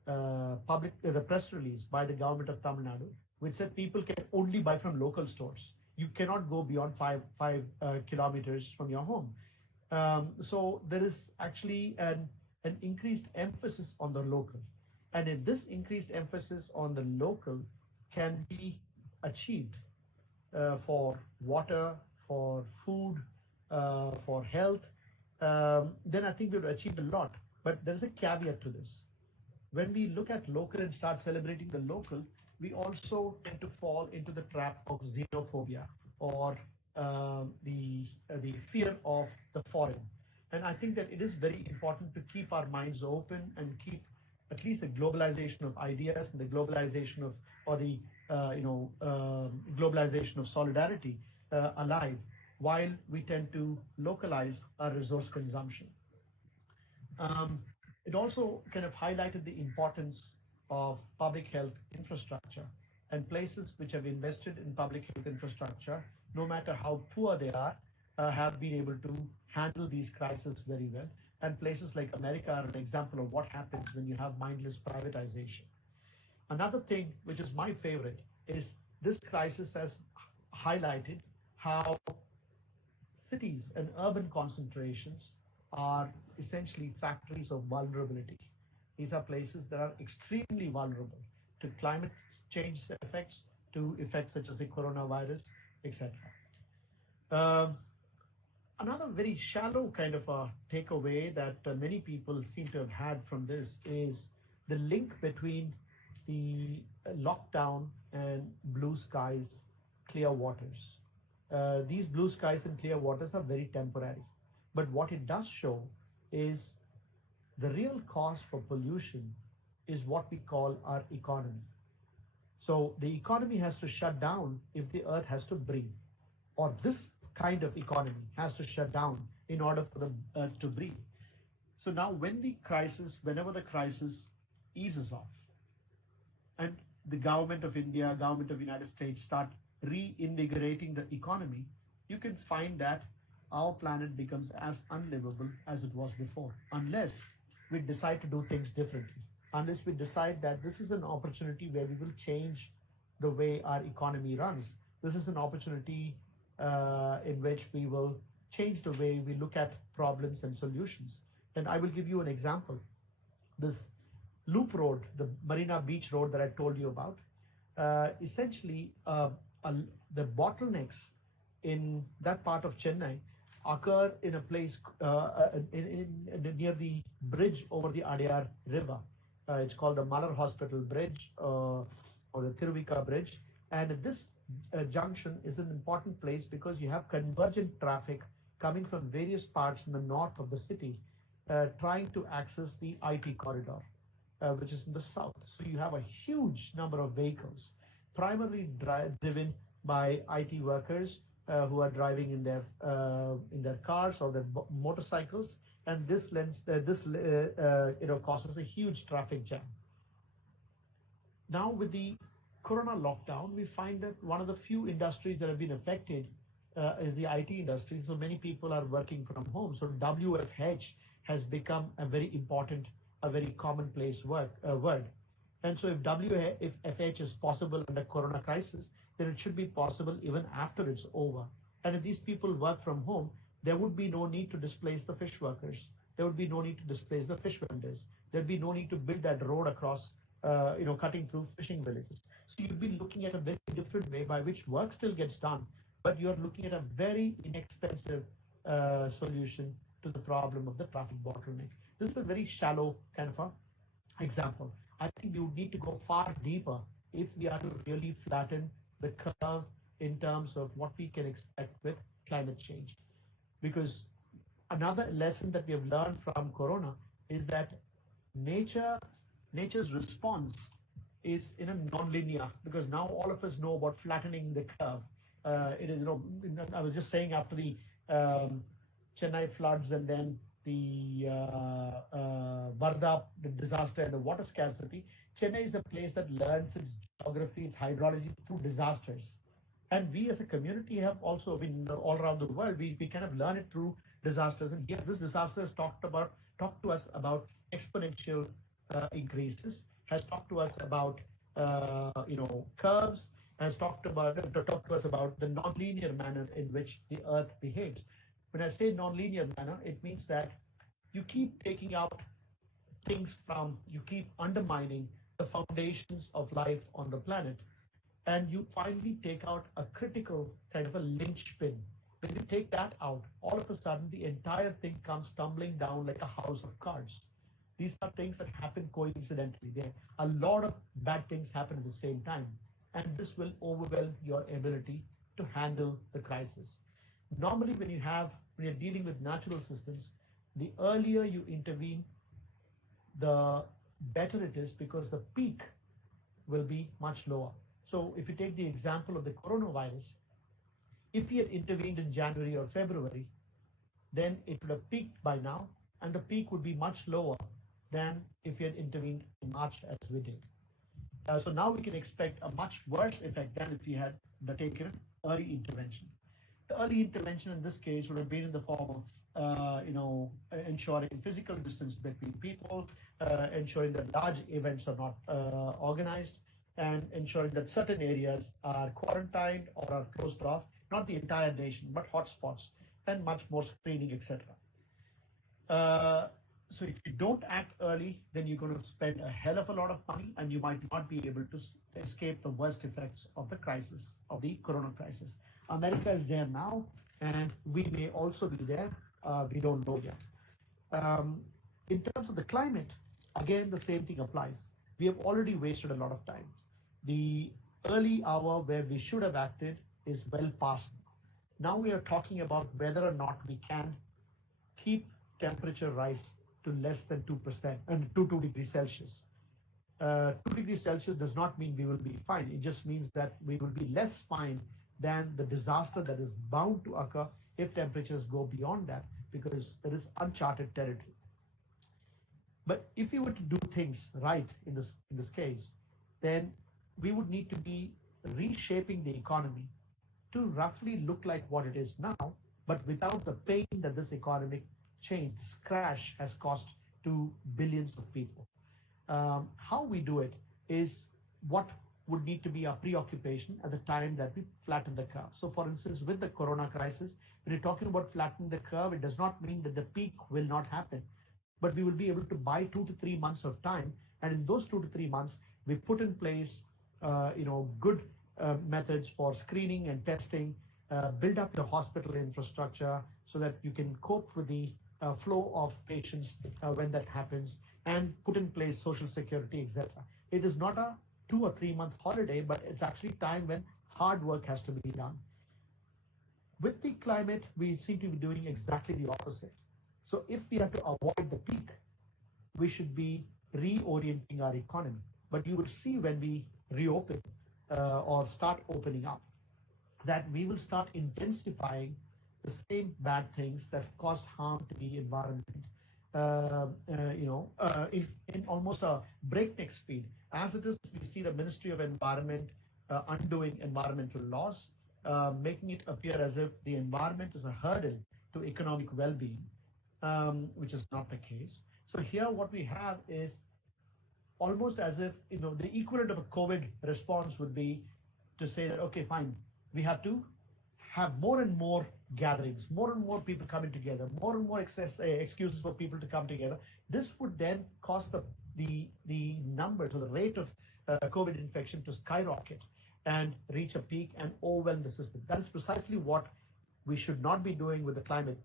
the press release by the government of Tamil Nadu, which said people can only buy from local stores. You cannot go beyond 5 kilometers from your home. So there is actually an increased emphasis on the local. And if this increased emphasis on the local can be achieved for water, for food, for health, then I think we've achieved a lot. But there's a caveat to this. When we look at local and start celebrating the local, we also tend to fall into the trap of xenophobia or the fear of the foreign. And I think that it is very important to keep our minds open and keep at least the globalization of ideas and the globalization of or the globalization of solidarity alive, while we tend to localize our resource consumption. It also kind of highlighted the importance of public health infrastructure, and places which have invested in public health infrastructure, no matter how poor they are, have been able to handle these crises very well. And places like America are an example of what happens when you have mindless privatization. Another thing, which is my favorite, is this crisis has highlighted how cities and urban concentrations are essentially factories of vulnerability. These are places that are extremely vulnerable to climate change effects, to effects such as the coronavirus, etc. Another very shallow kind of a takeaway that many people seem to have had from this is the link between the lockdown and blue skies, clear waters. These blue skies and clear waters are very temporary. But what it does show is the real cause for pollution is what we call our economy. So the economy has to shut down if the earth has to breathe, or this kind of economy has to shut down in order for the earth to breathe. So now whenever the crisis eases off, and the government of India, government of United States start reinvigorating the economy, you can find that our planet becomes as unlivable as it was before, unless we decide to do things differently, unless we decide that this is an opportunity where we will change the way our economy runs. This is an opportunity in which we will change the way we look at problems and solutions. And I will give you an example. This loop road, the Marina Beach road that I told you about, essentially the bottlenecks in that part of Chennai occur in a place near the bridge over the Adyar River. It's called the Malar Hospital Bridge or the Tiruvika Bridge. And this junction is an important place because you have convergent traffic coming from various parts in the north of the city trying to access the IT corridor, which is in the south. So you have a huge number of vehicles, primarily driven by IT workers who are driving in their cars or their motorcycles, and this causes a huge traffic jam. Now with the corona lockdown, we find that one of the few industries that have been affected is the IT industry. So many people are working from home. So WFH has become a very important, a very commonplace word. And so if WFH is possible under corona crisis, then it should be possible even after it's over. And if these people work from home, there would be no need to displace the fish workers. There would be no need to displace the fish vendors. There'd be no need to build that road across, cutting through fishing villages. So you'd be looking at a very different way by which work still gets done, but you're looking at a very inexpensive solution to the problem of the traffic bottleneck. This is a very shallow kind of a example. I think we would need to go far deeper if we are to really flatten the curve in terms of what we can expect with climate change. Because another lesson that we have learned from corona is that nature's response is in a non-linear, because now all of us know about flattening the curve. It is, I was just saying after the Chennai floods and then the Varda disaster and the water scarcity, Chennai is a place that learns its geography, its hydrology through disasters. And we as a community have also been all around the world, we kind of learn it through disasters. And here this disaster has talked to us about exponential increases, has talked to us about curves, has talked to us about the non-linear manner in which the earth behaves. When I say non-linear manner, it means that you keep taking out things from, you keep undermining the foundations of life on the planet, and you finally take out a critical kind of a linchpin. When you take that out, all of a sudden the entire thing comes tumbling down like a house of cards. These are things that happen coincidentally. There a lot of bad things happen at the same time, and this will overwhelm your ability to handle the crisis. Normally, when you're dealing with natural systems, the earlier you intervene, the better it is because the peak will be much lower. So if you take the example of the coronavirus, if he had intervened in January or February, then it would have peaked by now, and the peak would be much lower than if he had intervened in March as we did. So now we can expect a much worse effect than if we had taken early intervention. The early intervention in this case would have been in the form of, ensuring physical distance between people, ensuring that large events are not organized, and ensuring that certain areas are quarantined or are closed off, not the entire nation, but hotspots, and much more screening, etc. So if you don't act early, then you're going to spend a hell of a lot of money, and you might not be able to escape the worst effects of the crisis, of the corona crisis. America is there now, and we may also be there. We don't know yet. In terms of the climate, again, the same thing applies. We have already wasted a lot of time. The early hour where we should have acted is well past. Now we are talking about whether or not we can keep temperature rise to less than 2% and 2 degrees Celsius. 2 degrees Celsius does not mean we will be fine. It just means that we will be less fine than the disaster that is bound to occur if temperatures go beyond that, because there is uncharted territory. But if we were to do things right in this case, then we would need to be reshaping the economy to roughly look like what it is now, but without the pain that this economic change, this crash, has cost to billions of people. How we do it is what would need to be our preoccupation at the time that we flatten the curve. So for instance, with the corona crisis, when you're talking about flattening the curve, it does not mean that the peak will not happen, but we will be able to buy 2 to 3 months of time. And in those 2 to 3 months, we put in place, good methods for screening and testing, build up your hospital infrastructure so that you can cope with the flow of patients when that happens, and put in place social security, etc. It is not a 2 or 3 month holiday, but it's actually time when hard work has to be done. With the climate, we seem to be doing exactly the opposite. So if we have to avoid the peak, we should be reorienting our economy. But you will see when we reopen or start opening up, that we will start intensifying the same bad things that caused harm to the environment, in almost a breakneck speed. As it is, we see the Ministry of Environment undoing environmental laws, making it appear as if the environment is a hurdle to economic well-being, which is not the case. So here what we have is almost as if, the equivalent of a COVID response would be to say that, okay, fine, we have to have more and more gatherings, more and more people coming together, more and more excuses for people to come together. This would then cause the numbers or the rate of COVID infection to skyrocket and reach a peak and overwhelm the system. That is precisely what we should not be doing with the climate.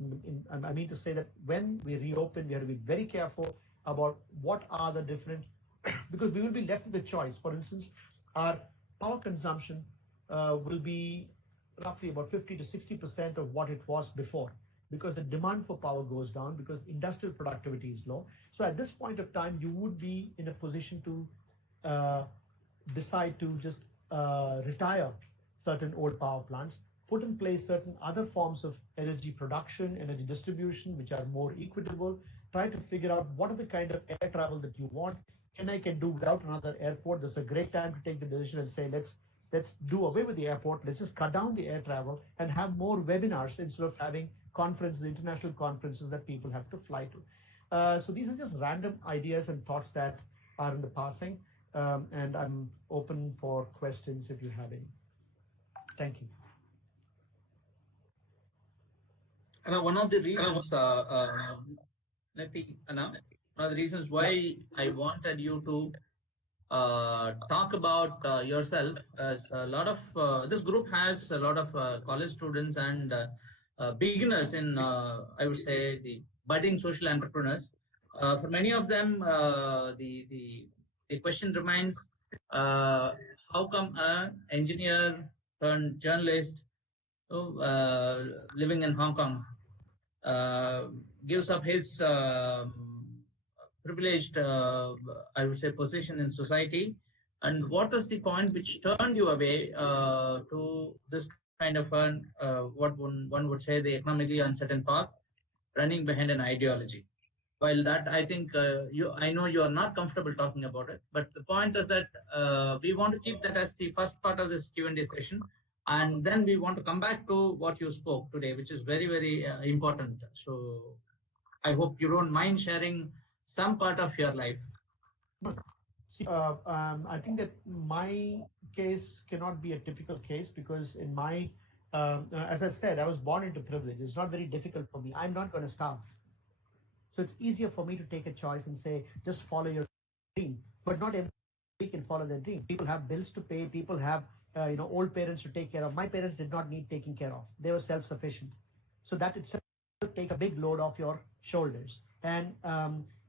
I mean to say that when we reopen, we have to be very careful about what are the different, because we will be left with the choice. For instance, our power consumption will be roughly about 50 to 60% of what it was before, because the demand for power goes down, because industrial productivity is low. So at this point of time, you would be in a position to decide to just retire certain old power plants, put in place certain other forms of energy production, energy distribution, which are more equitable, try to figure out what are the kind of air travel that you want. Chennai can do without another airport. This is a great time to take the decision and say, let's do away with the airport. Let's just cut down the air travel and have more webinars instead of having conferences, international conferences that people have to fly to. So these are just random ideas and thoughts that are in the passing. And I'm open for questions if you have any. Thank you. One of the reasons, Anna, one of the reasons why I wanted you to talk about yourself, as a lot of this group has a lot of college students and beginners in, I would say, the budding social entrepreneurs. For many of them, the question remains, how come an engineer turned journalist, living in Hong Kong, uh, gives up his privileged, I would say, position in society? And what was the point which turned you away to this kind of what one would say, the economically uncertain path, running behind an ideology? While that, I think I know you are not comfortable talking about it, but the point is that we want to keep that as the first part of this Q&A session, and then we want to come back to what you spoke today, which is very, very important. So I hope you don't mind sharing some part of your life. See, I think that my case cannot be a typical case because in my, as I said, I was born into privilege. It's not very difficult for me. I'm not going to starve. So it's easier for me to take a choice and say, just follow your dream. But not everybody can follow their dream. People have bills to pay. People have, old parents to take care of. My parents did not need taking care of. They were self-sufficient. So that itself takes a big load off your shoulders. And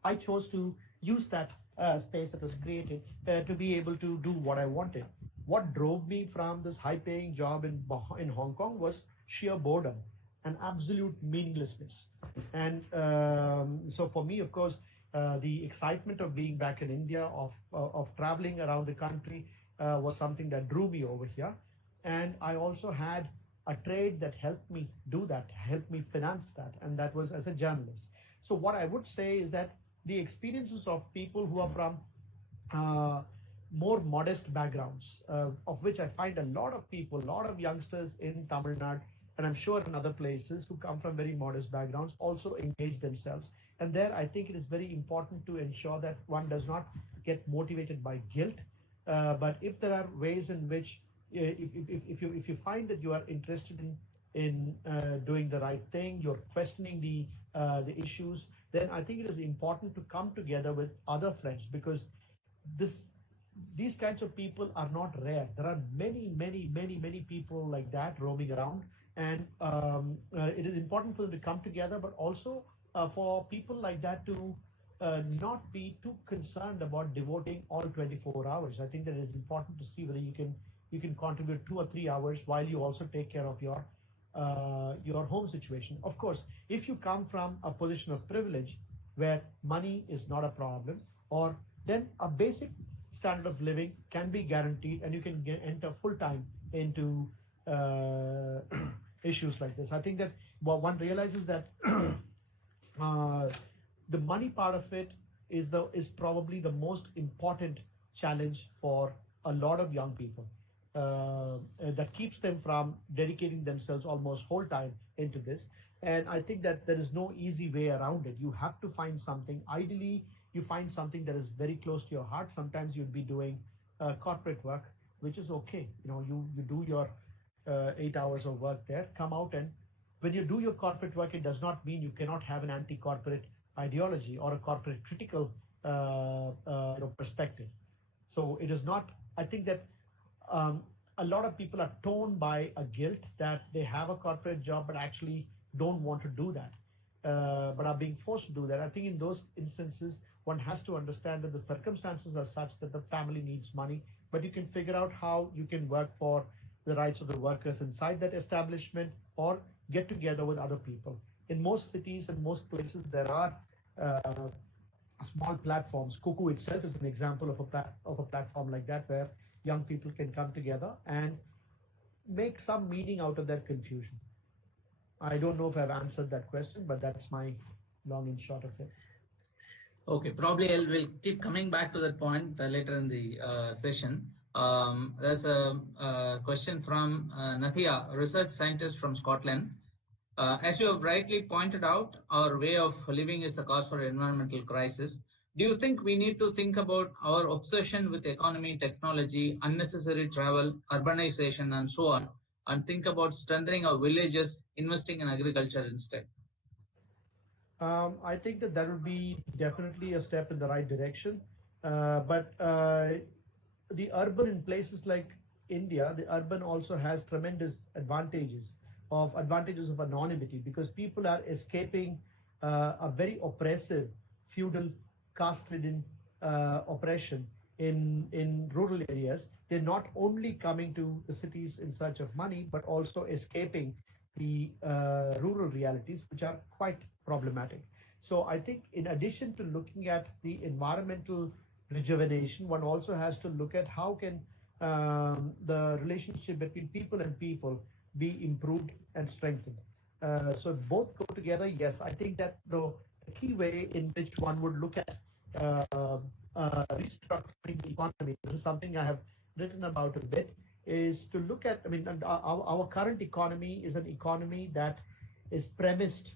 I chose to use that space that was created to be able to do what I wanted. What drove me from this high-paying job in Hong Kong was sheer boredom and absolute meaninglessness. And so for me, of course, the excitement of being back in India, of traveling around the country, was something that drew me over here. And I also had a trade that helped me do that, helped me finance that, and that was as a journalist. So what I would say is that the experiences of people who are from uh, more modest backgrounds, of which I find a lot of people, a lot of youngsters in Tamil Nadu, and I'm sure in other places who come from very modest backgrounds, also engage themselves. And there, I think it is very important to ensure that one does not get motivated by guilt. But if there are ways in which, if you find that you are interested in doing the right thing, you're questioning the issues, then I think it is important to come together with other friends because this these kinds of people are not rare. There are many, many, many, many people like that roaming around, and it is important for them to come together, but also for people like that to not be too concerned about devoting all 24 hours. I think that it is important to see whether you can contribute 2 or 3 hours while you also take care of your home situation. Of course, if you come from a position of privilege where money is not a problem, or then a basic standard of living can be guaranteed and you can enter full time into issues like this. I think that one realizes that uh, the money part of it is probably the most important challenge for a lot of young people, that keeps them from dedicating themselves almost whole time into this. And I think that there is no easy way around it. You have to find something. Ideally, you find something that is very close to your heart. Sometimes you'd be doing corporate work, which is okay. You do your 8 hours of work there, come out, and when you do your corporate work, it does not mean you cannot have an anti-corporate ideology or a corporate critical perspective. So it is not. I think that a lot of people are torn by a guilt that they have a corporate job but actually don't want to do that, but are being forced to do that. I think in those instances, one has to understand that the circumstances are such that the family needs money, but you can figure out how you can work for the rights of the workers inside that establishment or get together with other people. In most cities and most places, there are uh, small platforms. Cuckoo itself is an example of a platform like that where young people can come together and make some meaning out of their confusion. I don't know if I've answered that question, but that's my long and short of it. Okay, probably we'll keep coming back to that point later in the session. There's a question from Nathia, a research scientist from Scotland. As you have rightly pointed out, our way of living is the cause for environmental crisis. Do you think we need to think about our obsession with economy, technology, unnecessary travel, urbanization, and so on, and think about strengthening our villages, investing in agriculture instead? I think that that would be definitely a step in the right direction. But the urban in places like India, the urban also has tremendous advantages of anonymity because people are escaping a very oppressive feudal caste-ridden oppression in rural areas. They're not only coming to the cities in search of money, but also escaping the rural realities, which are quite problematic. So I think in addition to looking at the environmental rejuvenation, one also has to look at how can the relationship between people and people be improved and strengthened. So both go together. Yes, I think that the key way in which one would look at restructuring the economy, this is something I have written about a bit, is to look at, I mean, our current economy is an economy that is premised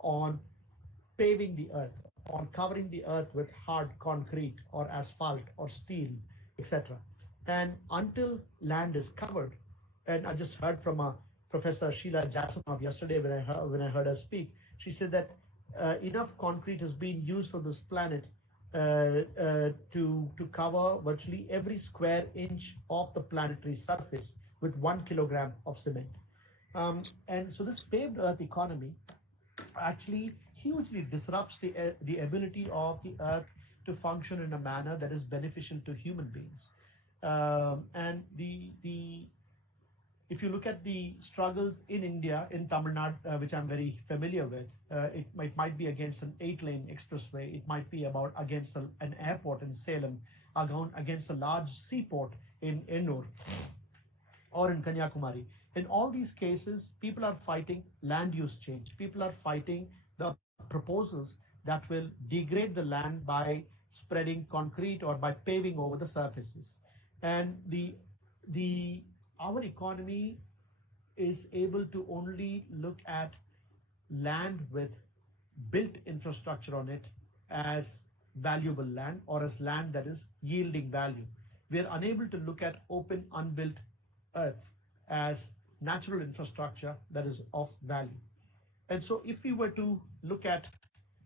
on paving the earth, on covering the earth with hard concrete or asphalt or steel, etc. And until land is covered, and I just heard from Professor Sheila Jasanoff yesterday when I heard her speak, she said that enough concrete has been used on this planet to cover virtually every square inch of the planetary surface with 1 kilogram of cement. And so this paved earth economy actually hugely disrupts the ability of the earth to function in a manner that is beneficial to human beings. And the if you look at the struggles in India, in Tamil Nadu, which I'm very familiar with, it might be against an 8-lane expressway. It might be about against an airport in Salem, against a large seaport in Ennur, or in Kanyakumari. In all these cases, people are fighting land use change. People are fighting the proposals that will degrade the land by spreading concrete or by paving over the surfaces. And the our economy is able to only look at land with built infrastructure on it as valuable land or as land that is yielding value. We are unable to look at open, unbuilt earth as natural infrastructure that is of value. And so, if we were to look at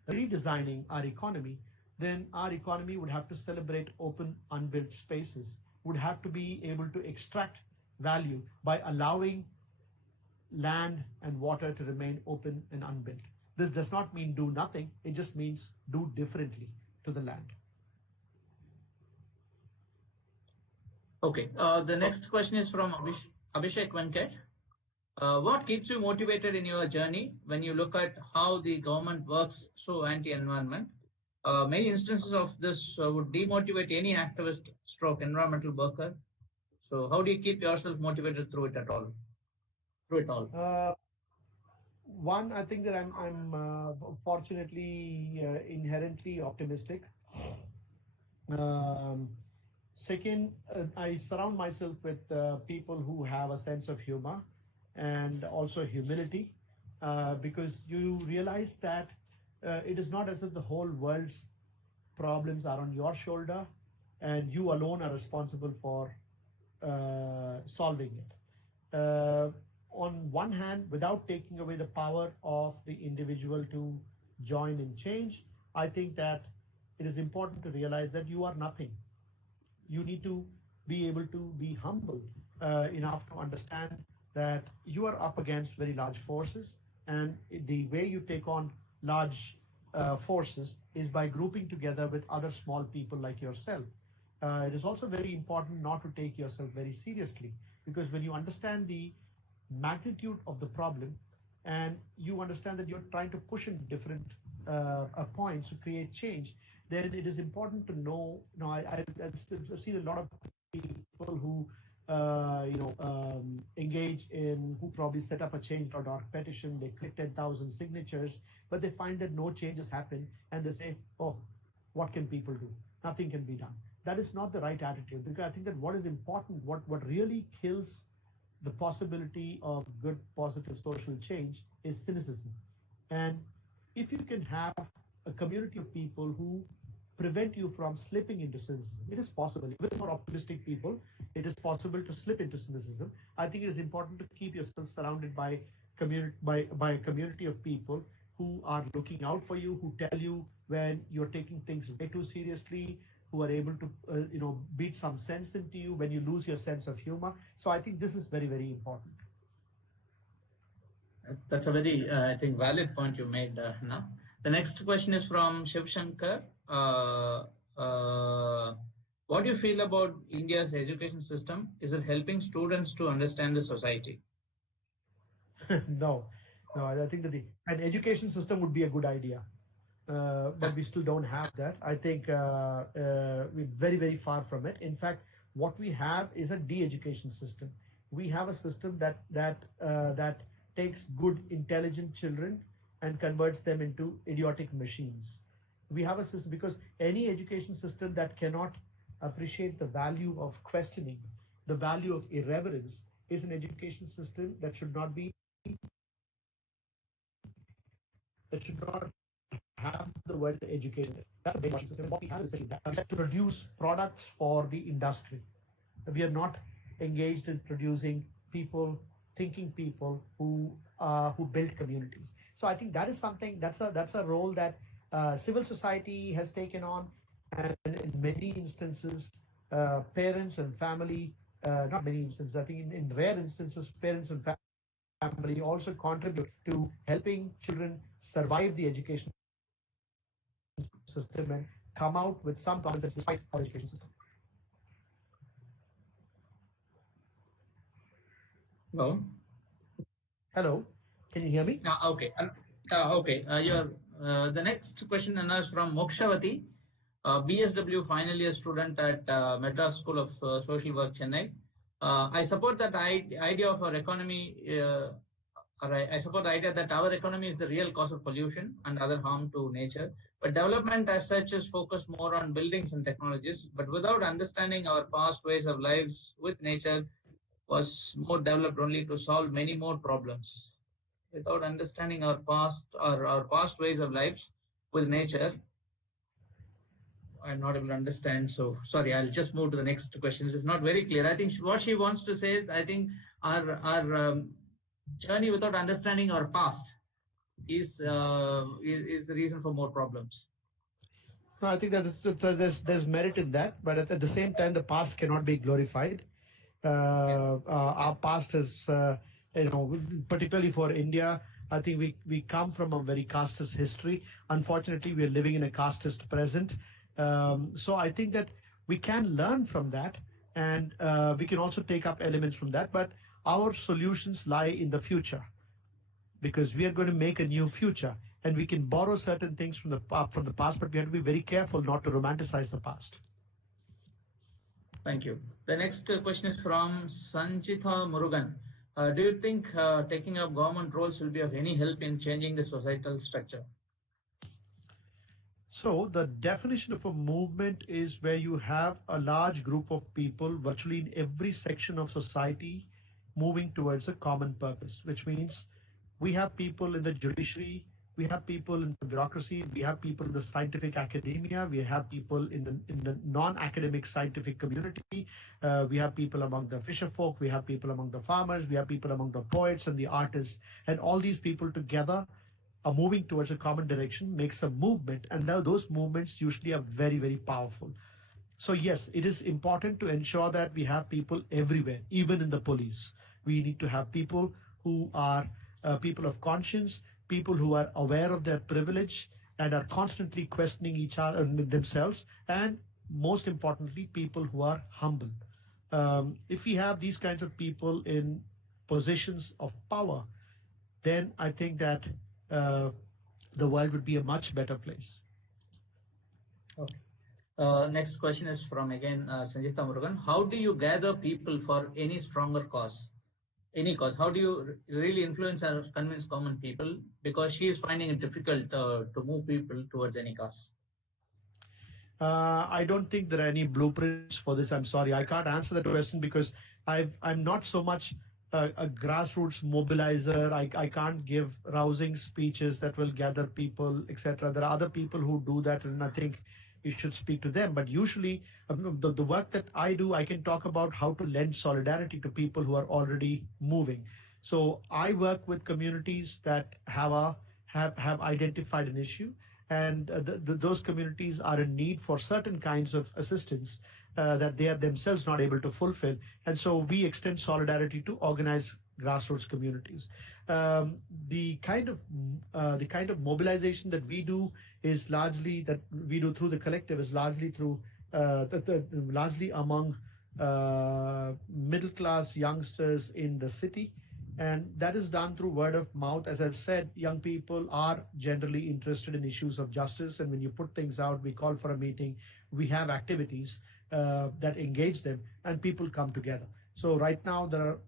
redesigning our economy, then our economy would have to celebrate open, unbuilt spaces, would have to be able to extract value by allowing land and water to remain open and unbuilt. This does not mean do nothing, it just means do differently to the land. Okay, the next question is from Abhishek Venkat. What keeps you motivated in your journey when you look at how the government works so anti-environment? Many instances of this would demotivate any activist stroke environmental worker. So how do you keep yourself motivated through it all? One, I think that I'm fortunately inherently optimistic. Um, Second, I surround myself with people who have a sense of humor and also humility, because you realize that it is not as if the whole world's problems are on your shoulder and you alone are responsible for solving it. On one hand, without taking away the power of the individual to join in change, I think that it is important to realize that you are nothing. You need to be able to be humble enough to understand that you are up against very large forces, and the way you take on large forces is by grouping together with other small people like yourself. It is also very important not to take yourself very seriously, because when you understand the magnitude of the problem and you understand that you're trying to push in different points to create change, then it is important to know. I've seen a lot of people who engage in, who probably set up a change.org petition. They click 10,000 signatures, but they find that no changes happen, and they say, "Oh, what can people do? Nothing can be done." That is not the right attitude, because I think that what is important, what really kills the possibility of good, positive social change is cynicism. And if you can have a community of people who prevent you from slipping into cynicism, it is possible. Even for optimistic people, it is possible to slip into cynicism. I think it is important to keep yourself surrounded by a community of people who are looking out for you, who tell you when you're taking things way too seriously, who are able to, beat some sense into you when you lose your sense of humor. So I think this is very, very important. That's a very, I think, valid point you made now. The next question is from Shiv Shankar. What do you feel about India's education system? Is it helping students to understand the society? No, no, I think that an education system would be a good idea. But we still don't have that. I think we're very, very far from it. In fact, what we have is a de-education system. We have a system that takes good, intelligent children and converts them into idiotic machines. We have a system because any education system that cannot appreciate the value of questioning, the value of irreverence, is an education system that should not have the word education. That's a big system. What we have is that we have to produce products for the industry. We are not engaged in producing people, thinking people who build communities. So I think that is something, that's a role that civil society has taken on, and in many instances, parents and family, not many instances, I think in rare instances, parents and family also contribute to helping children survive the education system and come out with some common sense despite our education system. Hello? Hello, can you hear me? Okay. Okay. The next question is from Mokshawati, BSW final year student at Madras School of Social Work, Chennai. I support that idea of our economy, I support the idea that our economy is the real cause of pollution and other harm to nature. But development as such is focused more on buildings and technologies, but without understanding our past ways of lives with nature was more developed only to solve many more problems. Without understanding our past ways of lives with nature, I'm not able to understand. So sorry, I'll just move to the next question. It's not very clear. I think what she wants to say is, I think our journey without understanding our past is the reason for more problems. No, I think that there's merit in that, but at the same time, the past cannot be glorified. Our past is, particularly for India, I think we come from a very casteist history. Unfortunately, we are living in a casteist present. So I think that we can learn from that, and we can also take up elements from that. But our solutions lie in the future, because we are going to make a new future, and we can borrow certain things from the past, but we have to be very careful not to romanticize the past. Thank you. The next question is from Sanjitha Murugan. Do you think taking up government roles will be of any help in changing the societal structure? So the definition of a movement is where you have a large group of people virtually in every section of society moving towards a common purpose, which means we have people in the judiciary, we have people in the bureaucracy, we have people in the scientific academia, we have people in the non-academic scientific community, we have people among the fisher folk, we have people among the farmers, we have people among the poets and the artists, and all these people together are moving towards a common direction, makes a movement, and now those movements usually are very, very powerful. So yes, it is important to ensure that we have people everywhere, even in the police. We need to have people who are people of conscience, people who are aware of their privilege and are constantly questioning each other themselves, and most importantly, people who are humble. If we have these kinds of people in positions of power, then I think that the world would be a much better place. Okay. Next question is from again Sanjitha Murugan. How do you gather people for any stronger cause? Any cause? How do you really influence or convince common people? Because she is finding it difficult to move people towards any cause. I don't think there are any blueprints for this. I'm sorry, I can't answer that question because I'm not so much a grassroots mobilizer. I can't give rousing speeches that will gather people, etc. There are other people who do that, and I think you should speak to them. But usually, the work that I do, I can talk about how to lend solidarity to people who are already moving. So I work with communities that have have identified an issue, and those communities are in need for certain kinds of assistance that they are themselves not able to fulfill. And so we extend solidarity to organized grassroots communities. The kind of mobilization that we do is largely that we do through the collective is largely through largely among middle class youngsters in the city, and that is done through word of mouth. As I said, young people are generally interested in issues of justice, and when you put things out, we call for a meeting, we have activities that engage them, and people come together. So right now there are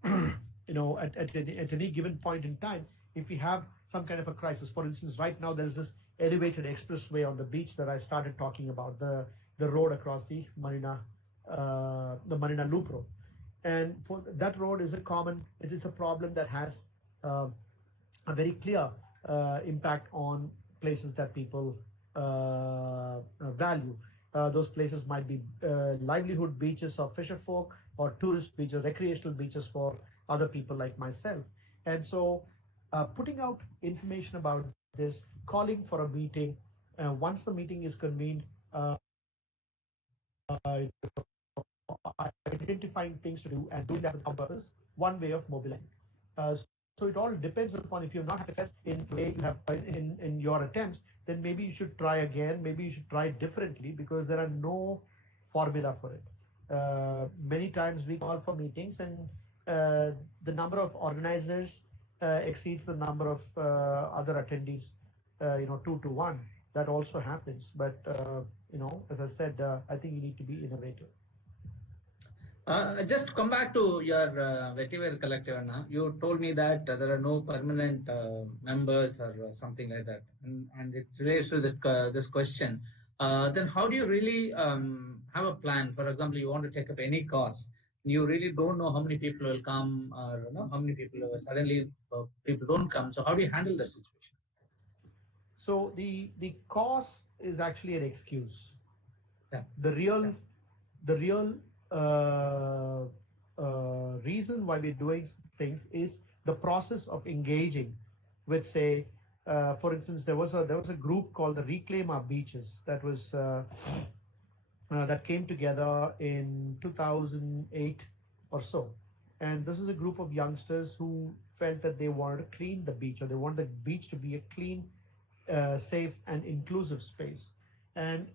at any given point in time, if we have some kind of a crisis, for instance, right now there's this elevated expressway on the beach that I started talking about, the road across the Marina Loop Road. And for that road is it is a problem that has a very clear impact on places that people value. Those places might be livelihood beaches of fisher folk, or tourist beaches, recreational beaches for other people like myself. And so putting out information about this, calling for a meeting, once the meeting is convened, identifying things to do and doing that with purpose, one way of mobilizing. So it all depends upon, if you're not success in way you have in your attempts, then maybe you should try again, maybe you should try differently, because there are no formula for it. Many times we call for meetings, and the number of organizers exceeds the number of other attendees, 2 to 1. That also happens. But as I said, I think you need to be innovative. Just to come back to your vetiver collective, Anna, you told me that there are no permanent members or something like that, and it relates to this question. Then how do you really have a plan? For example, you want to take up any cause, you really don't know how many people will come, or how many people suddenly people don't come. So how do you handle the situation? So the cause is actually an excuse. Yeah. The real reason why we're doing things is the process of engaging with, say, for instance, there was a group called the Reclaim Our Beaches that was that came together in 2008 or so, and this is a group of youngsters who felt that they wanted to clean the beach, or they want the beach to be a clean, safe, and inclusive space. And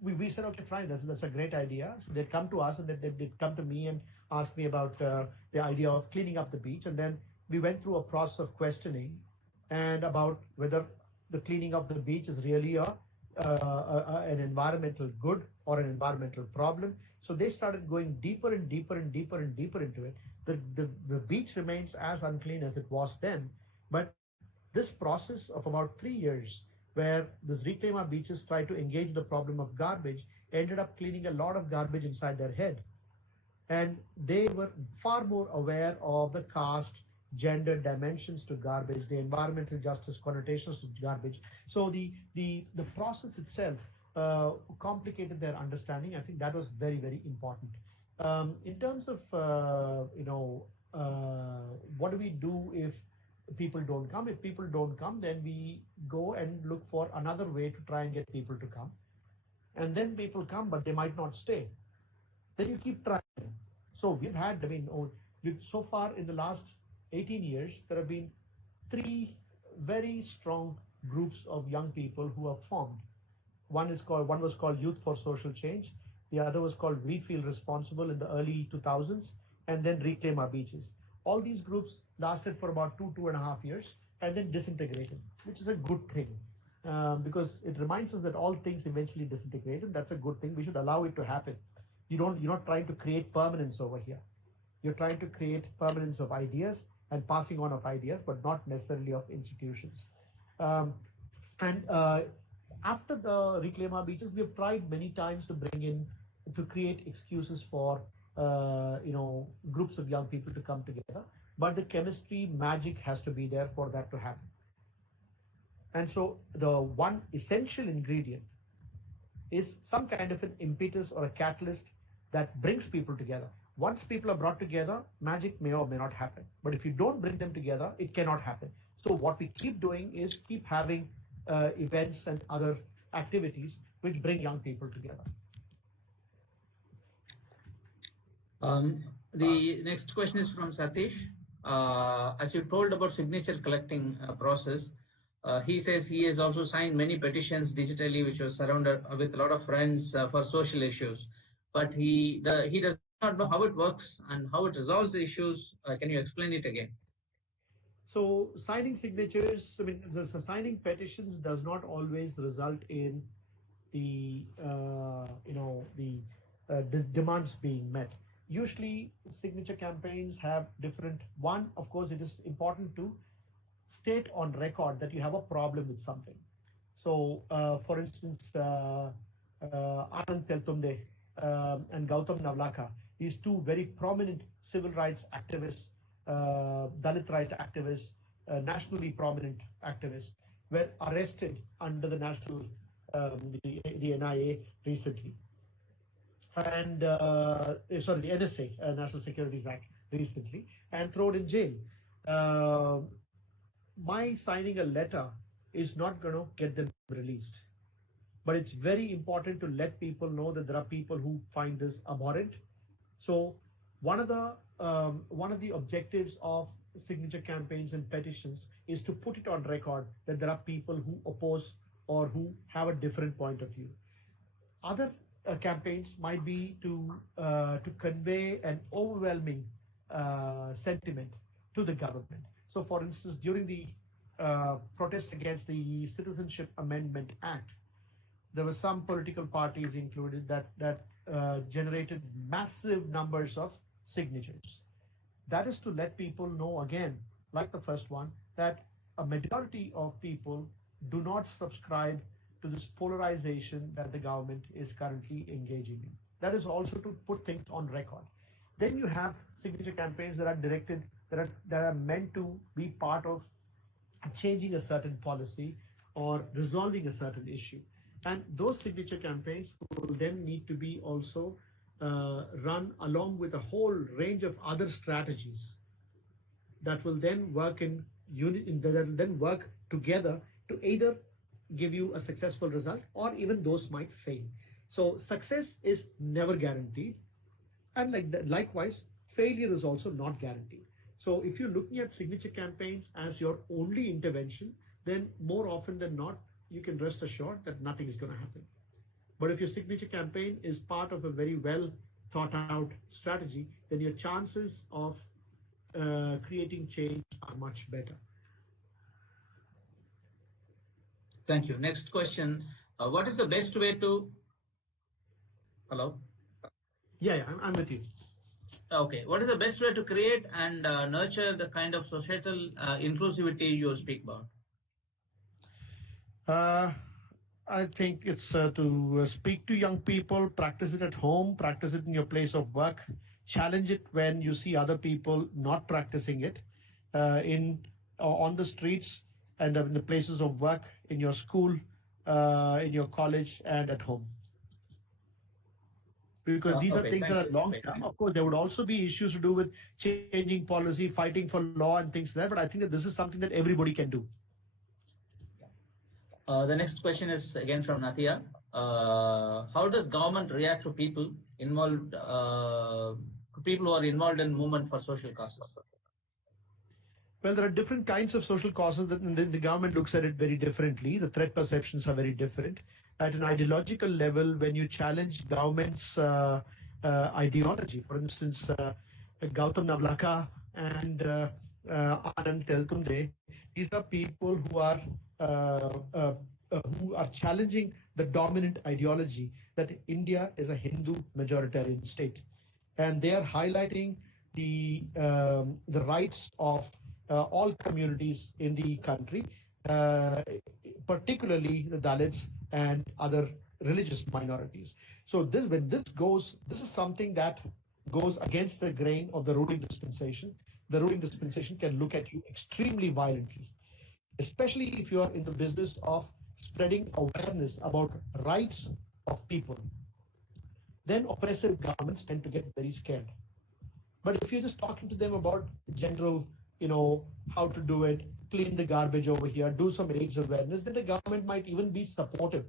we said, okay, fine, that's a great idea. So they'd come to us, and they'd come to me and ask me about the idea of cleaning up the beach. And then we went through a process of questioning and about whether the cleaning of the beach is really an environmental good or an environmental problem. So they started going deeper and deeper and deeper and deeper into it. The beach remains as unclean as it was then, but this process of about 3 years, where this Reclaim Our Beaches tried to engage the problem of garbage, ended up cleaning a lot of garbage inside their head. And they were far more aware of the caste, gender dimensions to garbage, the environmental justice connotations to garbage. So the process itself complicated their understanding. I think that was very, very important. In terms of what do we do if people don't come? If people don't come, then we go and look for another way to try and get people to come. And then people come, but they might not stay. Then you keep trying. So we've had, so far in the last 18 years, there have been 3 very strong groups of young people who have formed. One was called Youth for Social Change. The other was called We Feel Responsible in the early 2000s, and then Reclaim Our Beaches. All these groups lasted for about 2.5 years, and then disintegrated, which is a good thing, because it reminds us that all things eventually disintegrate, and that's a good thing. We should allow it to happen. You're not trying to create permanence over here. You're trying to create permanence of ideas and passing on of ideas, but not necessarily of institutions. After the Reclaim Our Beaches, we have tried many times to create excuses for groups of young people to come together, but the chemistry magic has to be there for that to happen. And so the one essential ingredient is some kind of an impetus or a catalyst that brings people together. Once people are brought together, magic may or may not happen. But if you don't bring them together, it cannot happen. So what we keep doing is keep having events and other activities which bring young people together. The next question is from Satish. As you told about signature collecting process, he says he has also signed many petitions digitally, which was surrounded with a lot of friends for social issues. But he does not know how it works and how it resolves the issues. Can you explain it again? So signing signatures, I mean, signing petitions does not always result in the demands being met. Usually, signature campaigns have different. One, of course, it is important to state on record that you have a problem with something. So, for instance, Anand Teltumde and Gautam Navlaka, these two very prominent civil rights activists, Dalit rights activists, nationally prominent activists, were arrested under the the NIA recently, and the NSA, National Securities Act recently, and thrown in jail. My signing a letter is not going to get them released. But it's very important to let people know that there are people who find this abhorrent. So one of the objectives of signature campaigns and petitions is to put it on record that there are people who oppose or who have a different point of view. Other campaigns might be to convey an overwhelming sentiment to the government. So, for instance, during the protests against the Citizenship Amendment Act, there were some political parties included that generated massive numbers of signatures. That is to let people know again, like the first one, that a majority of people do not subscribe to this polarization that the government is currently engaging in. That is also to put things on record. Then you have signature campaigns that are directed, that are meant to be part of changing a certain policy or resolving a certain issue. And those signature campaigns will then need to be also run along with a whole range of other strategies that will then work that will then work together to either give you a successful result, or even those might fail. So success is never guaranteed, and likewise, failure is also not guaranteed. So if you're looking at signature campaigns as your only intervention, then more often than not, you can rest assured that nothing is going to happen. But if your signature campaign is part of a very well thought out strategy, then your chances of creating change are much better. Thank you. Next question. What is the best way to... Hello? Yeah, I'm with you. Okay. What is the best way to create and nurture the kind of societal inclusivity you speak about? I think it's to speak to young people, practice it at home, practice it in your place of work, challenge it when you see other people not practicing it on the streets and in the places of work, in your school, in your college, and at home. Because these are things that are long term. Of course, there would also be issues to do with changing policy, fighting for law and things like that, but I think that this is something that everybody can do. The next question is again from Natia. How does government react to people involved, who are involved in movement for social causes? Well, there are different kinds of social causes that the government looks at it very differently. The threat perceptions are very different. At an ideological level, when you challenge government's ideology, for instance, Gautam Navlaka and Anand Teltumde, these are people who are challenging the dominant ideology that India is a Hindu majoritarian state, and they are highlighting the rights of all communities in the country, particularly the Dalits and other religious minorities. So this is something that goes against the grain of the ruling dispensation. The ruling dispensation can look at you extremely violently, especially if you are in the business of spreading awareness about rights of people. Then oppressive governments tend to get very scared. But if you're just talking to them about general, how to do it, clean the garbage over here, do some AIDS awareness, then the government might even be supportive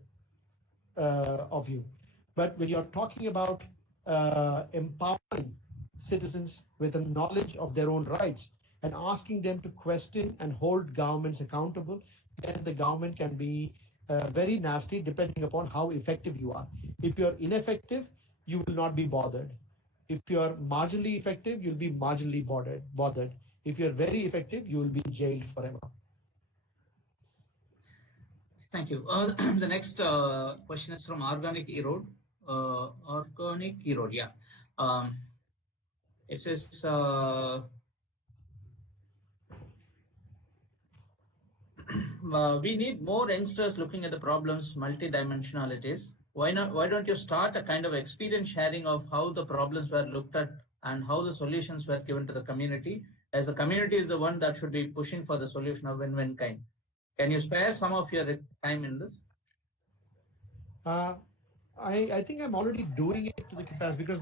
of you. But when you're talking about empowering citizens with a knowledge of their own rights and asking them to question and hold governments accountable, then the government can be very nasty depending upon how effective you are. If you're ineffective, you will not be bothered. If you're marginally effective, you'll be marginally bothered. If you're very effective, you will be jailed forever. Thank you. The next question is from Organic Erode. Organic Erode, yeah. It says, we need more youngsters looking at the problem's multidimensionalities. Why not? Why don't you start a kind of experience sharing of how the problems were looked at and how the solutions were given to the community, as the community is the one that should be pushing for the solution of win-win kind. Can you spare some of your time in this? I think I'm already doing it to the capacity because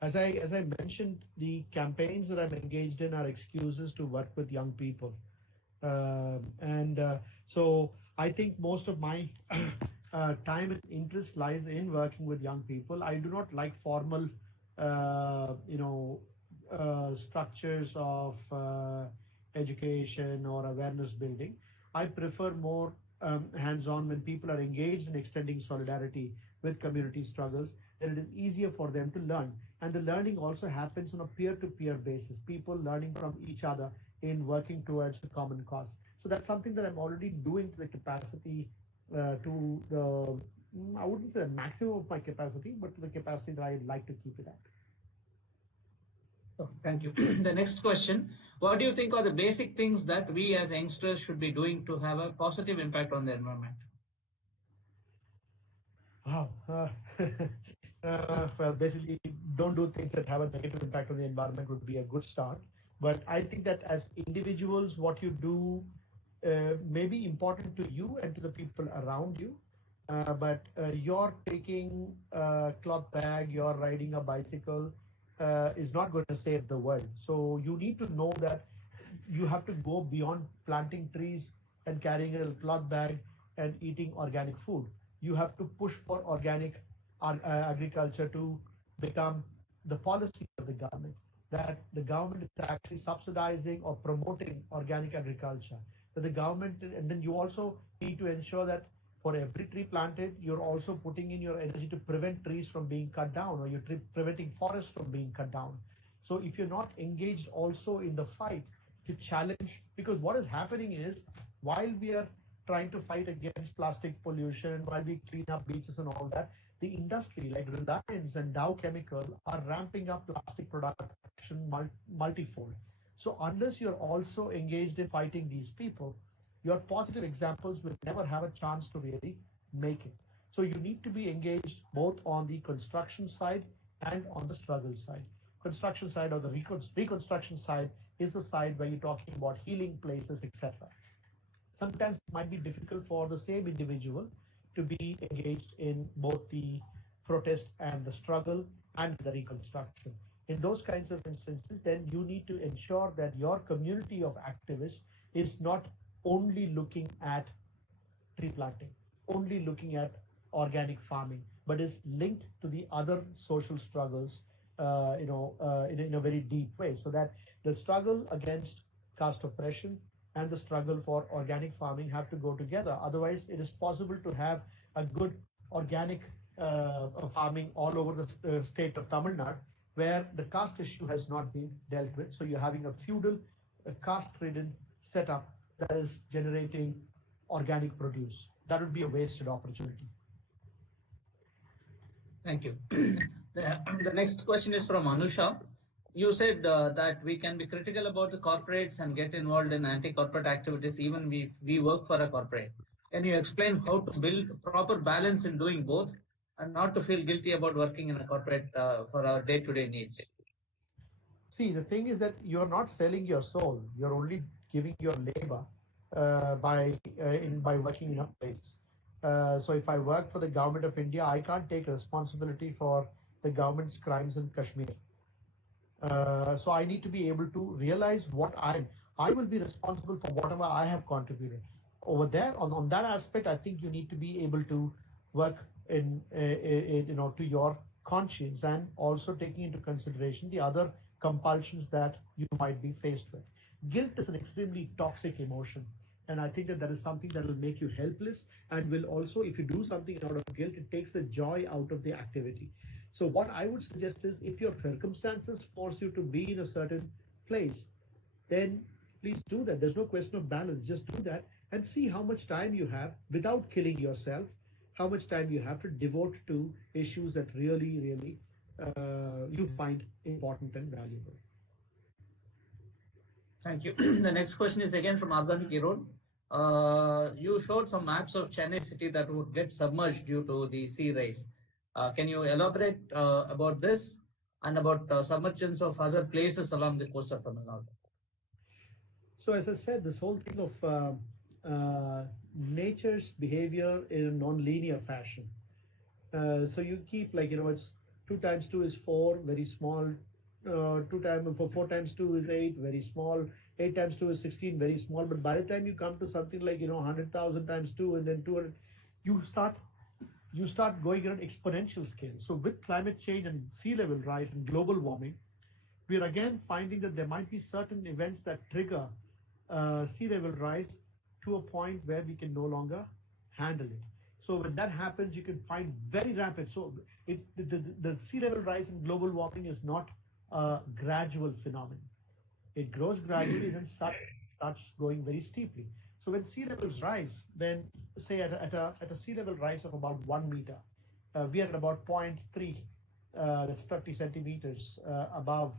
as I mentioned, the campaigns that I'm engaged in are excuses to work with young people. So I think most of my time and interest lies in working with young people. I do not like formal, structures of education or awareness building. I prefer more hands-on when people are engaged in extending solidarity with community struggles, then it is easier for them to learn. And the learning also happens on a peer-to-peer basis, people learning from each other in working towards a common cause. So that's something that I'm already doing to the capacity, to the, I wouldn't say the maximum of my capacity, but to the capacity that I'd like to keep it at. Oh, thank you. The next question, what do you think are the basic things that we as youngsters should be doing to have a positive impact on the environment? Wow. Well, basically, don't do things that have a negative impact on the environment would be a good start. But I think that as individuals, what you do may be important to you and to the people around you. But you're taking a cloth bag, you're riding a bicycle, is not going to save the world. So you need to know that you have to go beyond planting trees and carrying a cloth bag and eating organic food. You have to push for organic agriculture to become the policy of the government, that the government is actually subsidizing or promoting organic agriculture. That the government, and then you also need to ensure that for every tree planted, you're also putting in your energy to prevent trees from being cut down, or you're preventing forests from being cut down. So if you're not engaged also in the fight to challenge, because what is happening is while we are trying to fight against plastic pollution, while we clean up beaches and all that, the industry like Reliance and Dow Chemical are ramping up plastic production multifold. So unless you're also engaged in fighting these people, your positive examples will never have a chance to really make it. So you need to be engaged both on the construction side and on the struggle side. Construction side or the reconstruction side is the side where you're talking about healing places, etc. Sometimes it might be difficult for the same individual to be engaged in both the protest and the struggle and the reconstruction. In those kinds of instances, then you need to ensure that your community of activists is not only looking at tree planting, only looking at organic farming, but is linked to the other social struggles, in a very deep way, so that the struggle against caste oppression and the struggle for organic farming have to go together. Otherwise, it is possible to have a good organic farming all over the state of Tamil Nadu, where the caste issue has not been dealt with. So you're having a feudal, caste-ridden setup that is generating organic produce. That would be a wasted opportunity. Thank you. The next question is from Anusha. You said that we can be critical about the corporates and get involved in anti-corporate activities even if we work for a corporate. Can you explain how to build proper balance in doing both and not to feel guilty about working in a corporate for our day-to-day needs? See, the thing is that you're not selling your soul. You're only giving your labor by working in a place. So if I work for the government of India, I can't take responsibility for the government's crimes in Kashmir. So I need to be able to realize I will be responsible for whatever I have contributed. Over there, on that aspect, I think you need to be able to work to your conscience, and also taking into consideration the other compulsions that you might be faced with. Guilt is an extremely toxic emotion. And I think that is something that will make you helpless, and will also, if you do something out of guilt, it takes the joy out of the activity. So what I would suggest is, if your circumstances force you to be in a certain place, then please do that. There's no question of balance. Just do that and see how much time you have without killing yourself, how much time you have to devote to issues that really you find important and valuable. Thank you. The next question is again from Argan Kirod. You showed some maps of Chennai city that would get submerged due to the sea rise. Can you elaborate about this and about submergence of other places along the coast of Tamil Nadu? So as I said, this whole thing of nature's behavior in a non-linear fashion. So you keep, like, it's 2 times 2 is 4, very small. 4 times 2 is 8, very small. 8 times 2 is 16, very small. But by the time you come to something like 100,000 times 2 and then 200, you start going on an exponential scale. So with climate change and sea level rise and global warming, we are again finding that there might be certain events that trigger sea level rise to a point where we can no longer handle it. So when that happens, you can find very rapid. So the sea level rise and global warming is not a gradual phenomenon. It grows gradually and then starts growing very steeply. So when sea levels rise, then say at a sea level rise of about 1 meter, we are at about 0.3, that's 30 centimeters above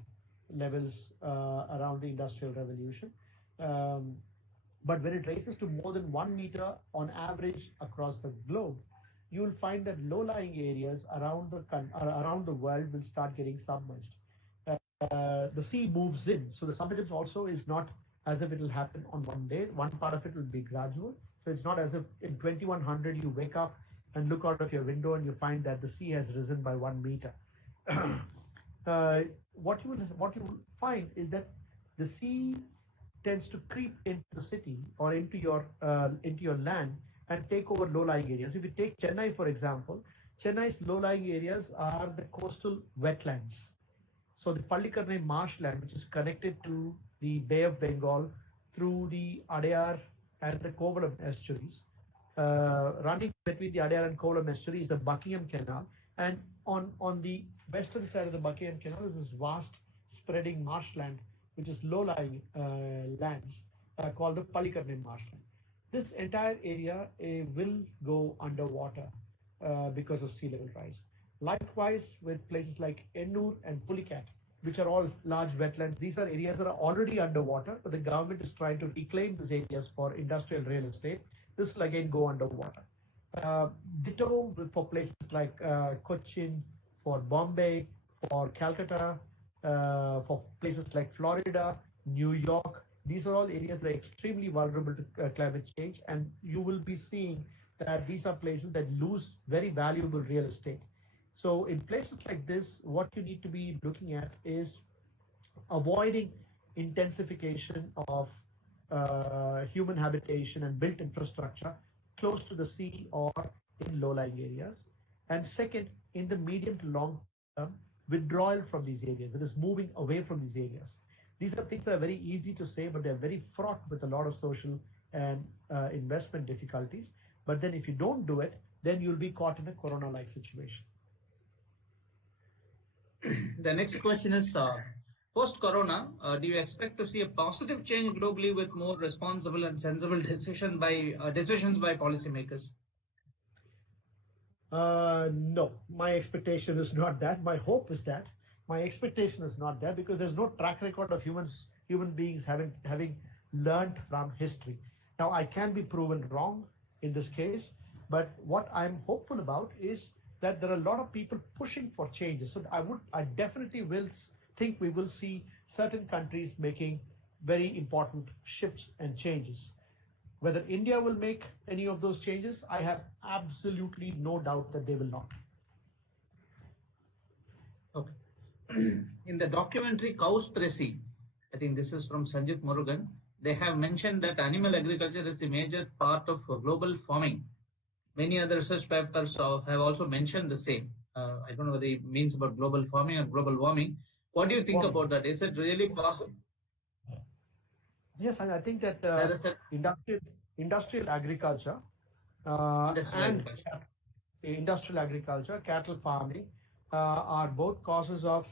levels around the Industrial Revolution. But when it raises to more than 1 meter on average across the globe, you will find that low-lying areas around the world will start getting submerged. The sea moves in, so the submergence also is not as if it will happen on one day. One part of it will be gradual. So it's not as if in 2100 you wake up and look out of your window and you find that the sea has risen by 1 meter. What you will find is that the sea tends to creep into the city or into your land and take over low-lying areas. If you take Chennai, for example, Chennai's low-lying areas are the coastal wetlands. So the Pallikarnai marshland, which is connected to the Bay of Bengal through the Adayar and the Kovalam estuaries. Running between the Adayar and Kovalam estuary is the Buckingham Canal, and on the western side of the Buckingham Canal is this vast spreading marshland, which is low-lying lands called the Pallikarnai marshland. This entire area will go underwater because of sea level rise. Likewise, with places like Ennur and Pulicat, which are all large wetlands, these are areas that are already underwater, but the government is trying to reclaim these areas for industrial real estate. This will again go underwater. Ditto for places like Cochin, for Bombay, for Calcutta, for places like Florida, New York. These are all areas that are extremely vulnerable to climate change, and you will be seeing that these are places that lose very valuable real estate. So in places like this, what you need to be looking at is avoiding intensification of human habitation and built infrastructure close to the sea or in low-lying areas. And second, in the medium to long term, withdrawal from these areas, that is moving away from these areas. These are things that are very easy to say, but they're very fraught with a lot of social and investment difficulties. But then if you don't do it, then you'll be caught in a corona-like situation. The next question is, post-corona, do you expect to see a positive change globally with more responsible and sensible decisions by policymakers? No, my expectation is not that. My hope is that. My expectation is not that, because there's no track record of human beings having learned from history. Now, I can be proven wrong in this case, but what I'm hopeful about is that there are a lot of people pushing for changes. So I definitely will think we will see certain countries making very important shifts and changes. Whether India will make any of those changes, I have absolutely no doubt that they will not. Okay. in the documentary Cowspiracy, I think this is from Sanjit Murugan, they have mentioned that animal agriculture is the major part of global farming. Many other research papers have also mentioned the same. I don't know whether it means about global farming or global warming. What do you think Warming. about that? Is it really possible? Yes, and I think that There is a industrial agriculture industrial and agriculture. industrial agriculture, cattle farming, are both causes of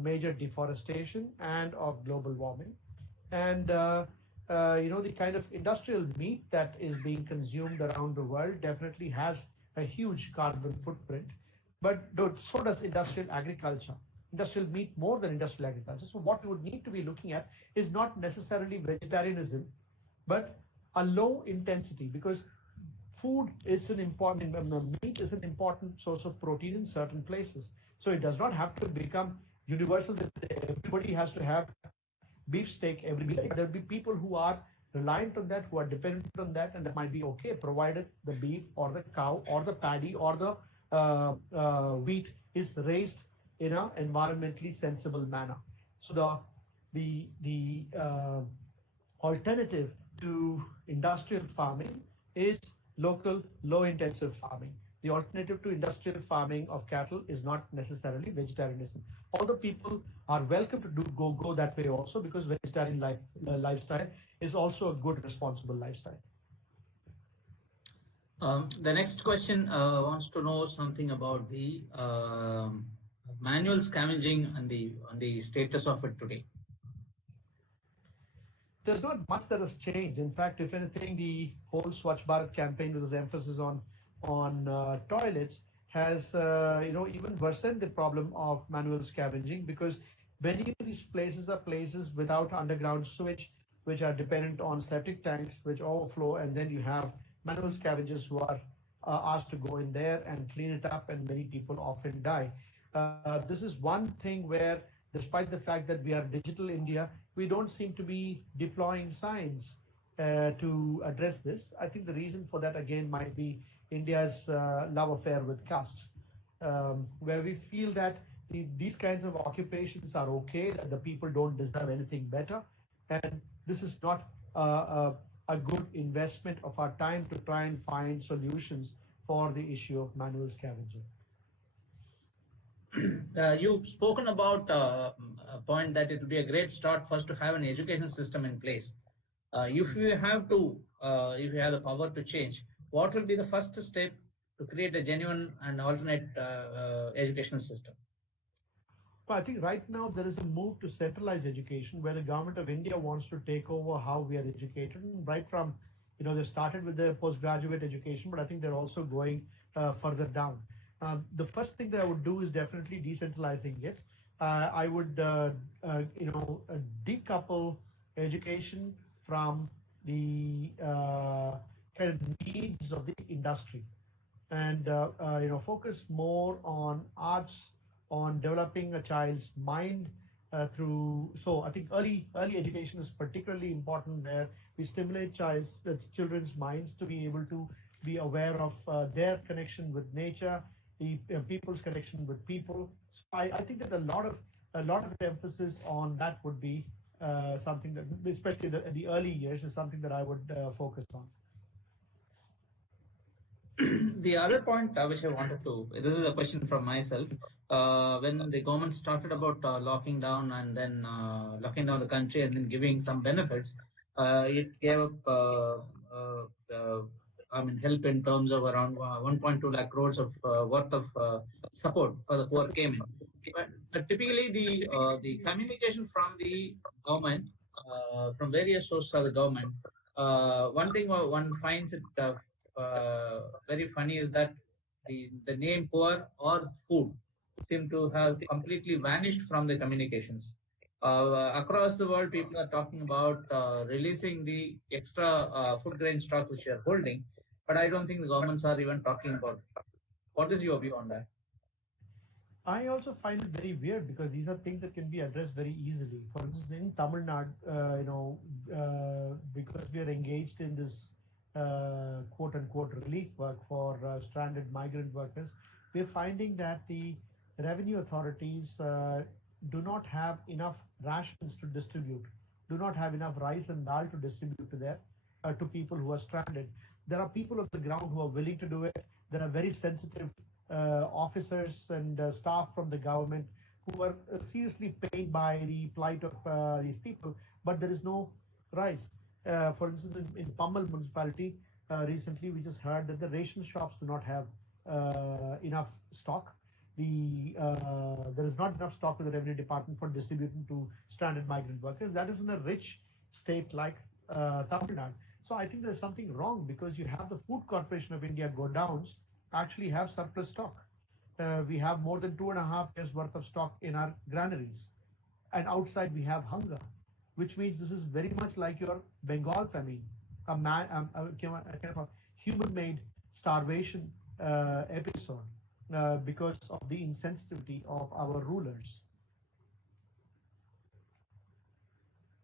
major deforestation and of global warming. And the kind of industrial meat that is being consumed around the world definitely has a huge carbon footprint. But so does industrial agriculture. Industrial meat more than industrial agriculture. So what we would need to be looking at is not necessarily vegetarianism, but a low intensity, because food is an important meat is an important source of protein in certain places. So it does not have to become universal that everybody has to have beefsteak every day. There will be people who are reliant on that, who are dependent on that, and that might be okay, provided the beef or the cow or the paddy or the wheat is raised in an environmentally sensible manner. So the alternative to industrial farming is local, low-intensive farming. The alternative to industrial farming of cattle is not necessarily vegetarianism. Although people are welcome to go that way also, because vegetarian lifestyle is also a good, responsible lifestyle. The next question wants to know something about the manual scavenging and the status of it today. There's not much that has changed. In fact, if anything, the whole Swachh Bharat campaign, with its emphasis on toilets, has even worsened the problem of manual scavenging, because many of these places are places without underground sewage, which are dependent on septic tanks which overflow, and then you have manual scavengers who are asked to go in there and clean it up, and many people often die. This is one thing where, despite the fact that we are digital India, we don't seem to be deploying science to address this. I think the reason for that again might be India's love affair with caste, where we feel that these kinds of occupations are okay, that the people don't deserve anything better, and this is not a good investment of our time to try and find solutions for the issue of manual scavenging. You've spoken about a point that it would be a great start first to have an education system in place. If you have the power to change, what will be the first step to create a genuine and alternate educational system? Well, I think right now there is a move to centralize education, where the government of India wants to take over how we are educated. And right from, they started with the postgraduate education, but I think they're also going further down. The first thing that I would do is definitely decentralizing it. I would, decouple education from the kind of needs of the industry, and focus more on arts, on developing a child's mind through. So I think early education is particularly important, where we stimulate children's minds to be able to be aware of their connection with nature, the people's connection with people. So I think that a lot of emphasis on that would be something that, especially the early years, is something that I would focus on. The other point which I wanted to, this is a question from myself. When the government started about locking down and then locking down the country and then giving some benefits, it gave up help in terms of around 1.2 lakh crores of worth of support for the poor came in. But typically the communication from the government, from various sources of the government, one thing one finds it very funny is that the name poor or food seem to have completely vanished from the communications. Across the world, people are talking about releasing the extra food grain stock which they are holding, but I don't think the governments are even talking about it. What is your view on that? I also find it very weird, because these are things that can be addressed very easily. For instance, in Tamil Nadu, because we are engaged in this quote unquote relief work for stranded migrant workers, we're finding that the revenue authorities do not have enough rations to distribute, do not have enough rice and dal to distribute to their to people who are stranded. There are people on the ground who are willing to do it. There are very sensitive officers and staff from the government who are seriously pained by the plight of these people, but there is no rice. For instance, in Bhopal municipality, recently we just heard that the ration shops do not have enough stock. There is not enough stock with the revenue department for distributing to stranded migrant workers. That is in a rich state like Tamil Nadu. So I think there's something wrong because you have the Food Corporation of India godowns actually have surplus stock. We have more than 2.5 years worth of stock in our granaries, and outside we have hunger, which means this is very much like your Bengal famine, a kind of a human-made starvation episode because of the insensitivity of our rulers.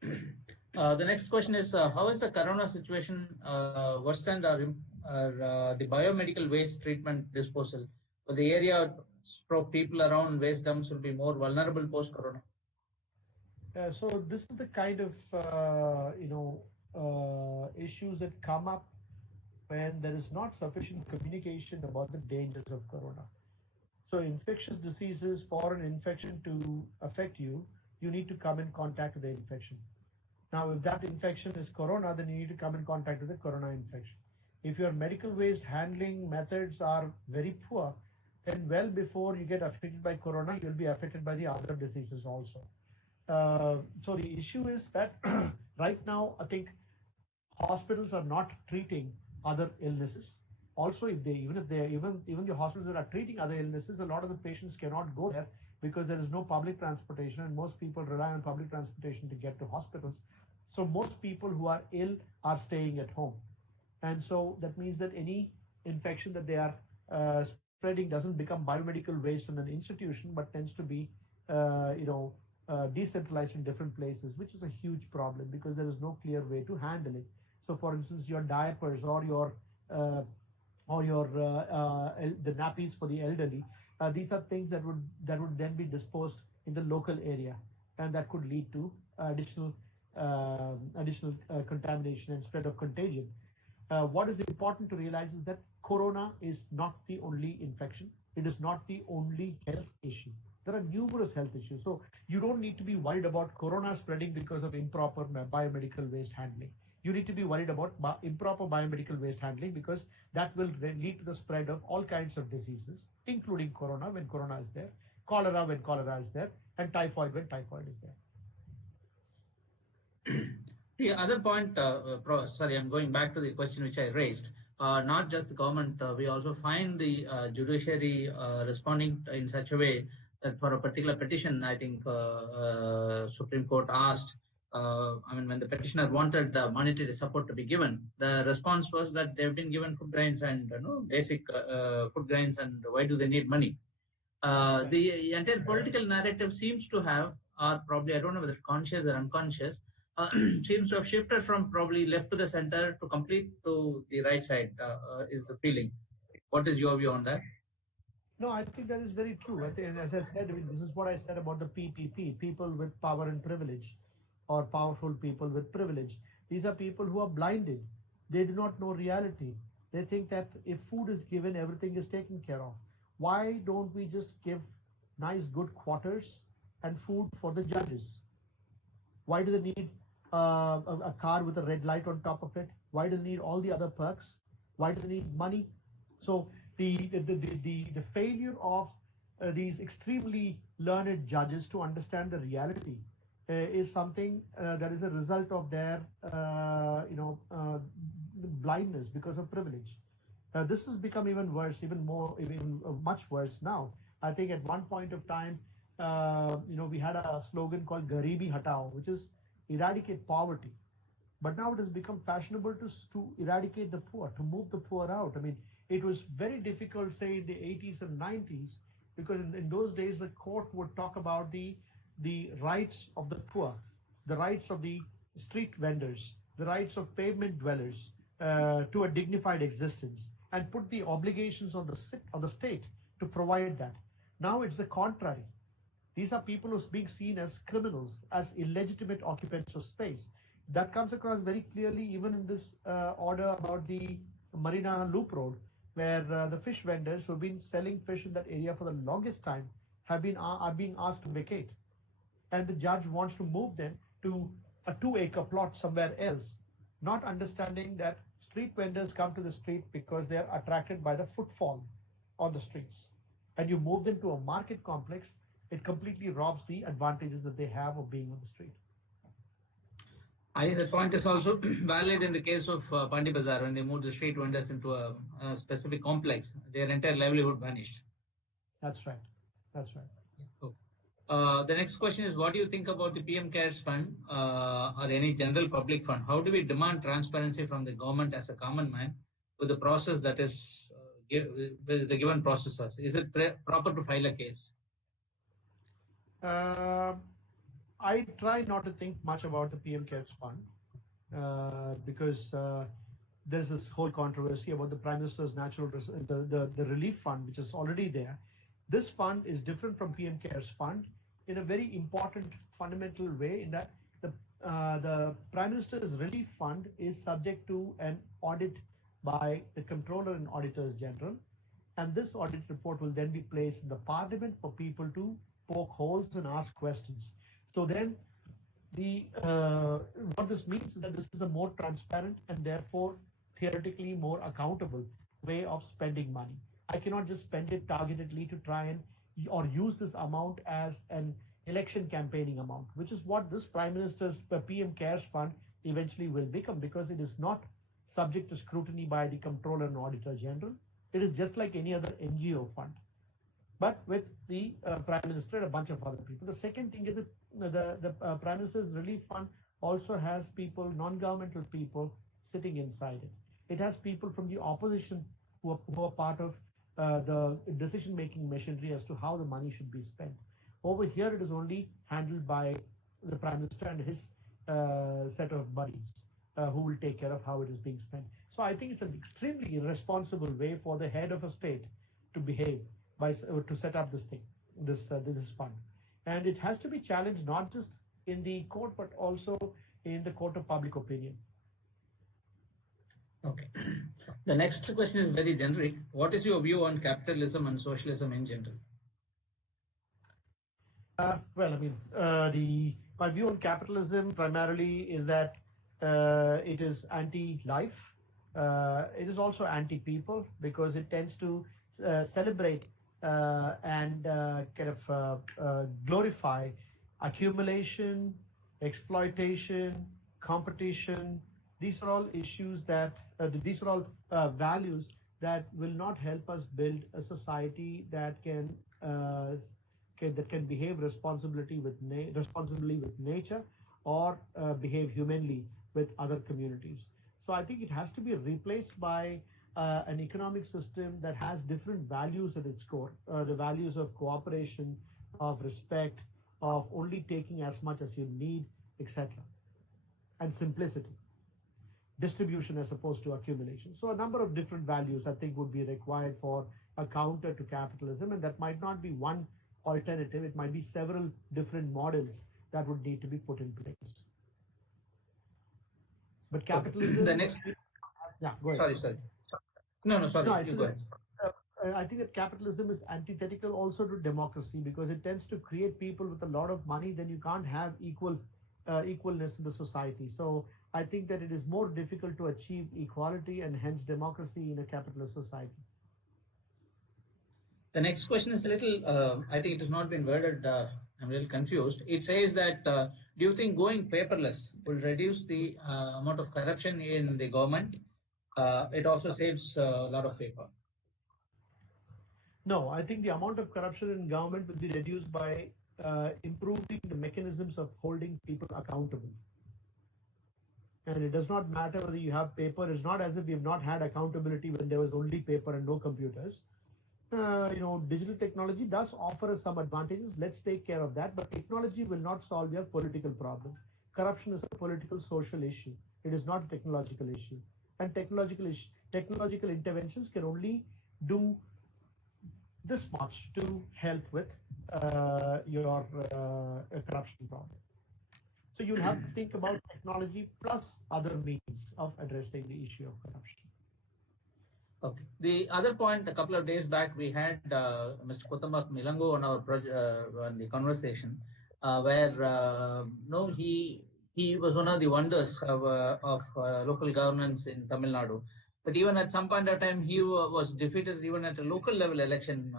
The next question is, how is the corona situation worsened the biomedical waste treatment disposal? So the area stroke people around waste dumps will be more vulnerable post-corona. So this is the kind of issues that come up when there is not sufficient communication about the dangers of corona. So infectious diseases, for an infection to affect you, you need to come in contact with the infection. Now, if that infection is corona, then you need to come in contact with the corona infection. If your medical waste handling methods are very poor, then well before you get affected by corona, you'll be affected by the other diseases also. So the issue is that right now, I think hospitals are not treating other illnesses. Also, even the hospitals that are treating other illnesses, a lot of the patients cannot go there because there is no public transportation, and most people rely on public transportation to get to hospitals. So most people who are ill are staying at home, and so that means that any infection that they are spreading doesn't become biomedical waste in an institution, but tends to be decentralized in different places, which is a huge problem because there is no clear way to handle it. So, for instance, your diapers or the nappies for the elderly, these are things that would then be disposed in the local area, and that could lead to additional contamination and spread of contagion. What is important to realize is that corona is not the only infection. It is not the only health issue. There are numerous health issues. So you don't need to be worried about corona spreading because of improper biomedical waste handling. You need to be worried about improper biomedical waste handling because that will lead to the spread of all kinds of diseases, including corona when corona is there, cholera when cholera is there, and typhoid when typhoid is there. The other point, sorry, I'm going back to the question which I raised. Not just the government, we also find the judiciary responding in such a way that for a particular petition, I think Supreme Court asked, when the petitioner wanted monetary support to be given, the response was that they've been given food grains and basic food grains, and why do they need money? The entire political narrative seems to have, or probably I don't know whether conscious or unconscious, seems to have shifted from probably left to the center to complete to the right side, is the feeling. What is your view on that? No, I think that is very true. I think, as I said, this is what I said about the PPP, people with power and privilege, or powerful people with privilege. These are people who are blinded. They do not know reality. They think that if food is given, everything is taken care of. Why don't we just give nice, good quarters and food for the judges? Why do they need a car with a red light on top of it? Why do they need all the other perks? Why do they need money? So the failure of these extremely learned judges to understand the reality is something that is a result of their blindness because of privilege. This has become even worse, even much worse now. I think at one point of time, we had a slogan called Garibi Hatao, which is eradicate poverty. But now it has become fashionable to eradicate the poor, to move the poor out. I mean, it was very difficult, say, in the 80s and 90s, because in those days, the court would talk about the rights of the poor, the rights of the street vendors, the rights of pavement dwellers to a dignified existence, and put the obligations on the state to provide that. Now it's the contrary. These are people who's being seen as criminals, as illegitimate occupants of space. That comes across very clearly even in this order about the Marina Loop Road, where the fish vendors who have been selling fish in that area for the longest time are being asked to vacate, and the judge wants to move them to a 2-acre plot somewhere else, not understanding that street vendors come to the street because they are attracted by the footfall on the streets. And you move them to a market complex, it completely robs the advantages that they have of being on the street. I think the point is also valid in the case of Pandi Bazaar. When they moved the street vendors into a specific complex, their entire livelihood vanished. That's right. That's right. Okay. The next question is, what do you think about the PM CARES fund or any general public fund? How do we demand transparency from the government as a common man with the process that is with the given processes? Is it proper to file a case? I try not to think much about the PM CARES fund because there's this whole controversy about the Prime Minister's the relief fund, which is already there. This fund is different from PM CARES fund in a very important fundamental way, in that the Prime Minister's relief fund is subject to an audit by the Comptroller and Auditors General, and this audit report will then be placed in the Parliament for people to poke holes and ask questions. So then what this means is that this is a more transparent and therefore theoretically more accountable way of spending money. I cannot just spend it targetedly to try and or use this amount as an election campaigning amount, which is what this Prime Minister's PM CARES fund eventually will become, because it is not subject to scrutiny by the Comptroller and Auditor General. It is just like any other NGO fund, but with the Prime Minister and a bunch of other people. The second thing is that the Prime Minister's Relief Fund also has people, non-governmental people, sitting inside it. It has people from the opposition who are part of the decision-making machinery as to how the money should be spent. Over here, it is only handled by the Prime Minister and his set of buddies who will take care of how it is being spent. So I think it's an extremely irresponsible way for the head of a state to behave to set up this fund, and it has to be challenged not just in the court but also in the court of public opinion. Okay. The next question is very generic. What is your view on capitalism and socialism in general? Well, I mean, my view on capitalism primarily is that it is anti-life. It is also anti-people, because it tends to celebrate and kind of glorify accumulation, exploitation, competition. These are all issues these are all values that will not help us build a society that can behave responsibly with nature, or behave humanly with other communities. So I think it has to be replaced by an economic system that has different values at its core, the values of cooperation, of respect, of only taking as much as you need, etc., and simplicity, distribution as opposed to accumulation. So a number of different values I think would be required for a counter to capitalism, and that might not be one alternative. It might be several different models that would need to be put in place. But capitalism. The next. Yeah, go ahead. Sorry. No, sorry. No, you go ahead. I think that capitalism is antithetical also to democracy, because it tends to create people with a lot of money. Then you can't have equalness in the society. So I think that it is more difficult to achieve equality and hence democracy in a capitalist society. The next question is a little, I think it has not been worded, I'm a little confused. It says that, do you think going paperless will reduce the amount of corruption in the government? It also saves a lot of paper. No, I think the amount of corruption in government will be reduced by improving the mechanisms of holding people accountable. And it does not matter whether you have paper. It's not as if we have not had accountability when there was only paper and no computers. Digital technology does offer us some advantages. Let's take care of that. But technology will not solve your political problem. Corruption is a political, social issue. It is not a technological issue. And technological interventions can only do this much to help with your your a corruption problem. So you'll have to think about technology plus other means of addressing the issue of corruption. Okay. The other point, a couple of days back, we had Mr. Kutambak Milango on our on the conversation, where no, he was one of the wonders of local governance in Tamil Nadu. But even at some point of time, he was defeated even at a local level election,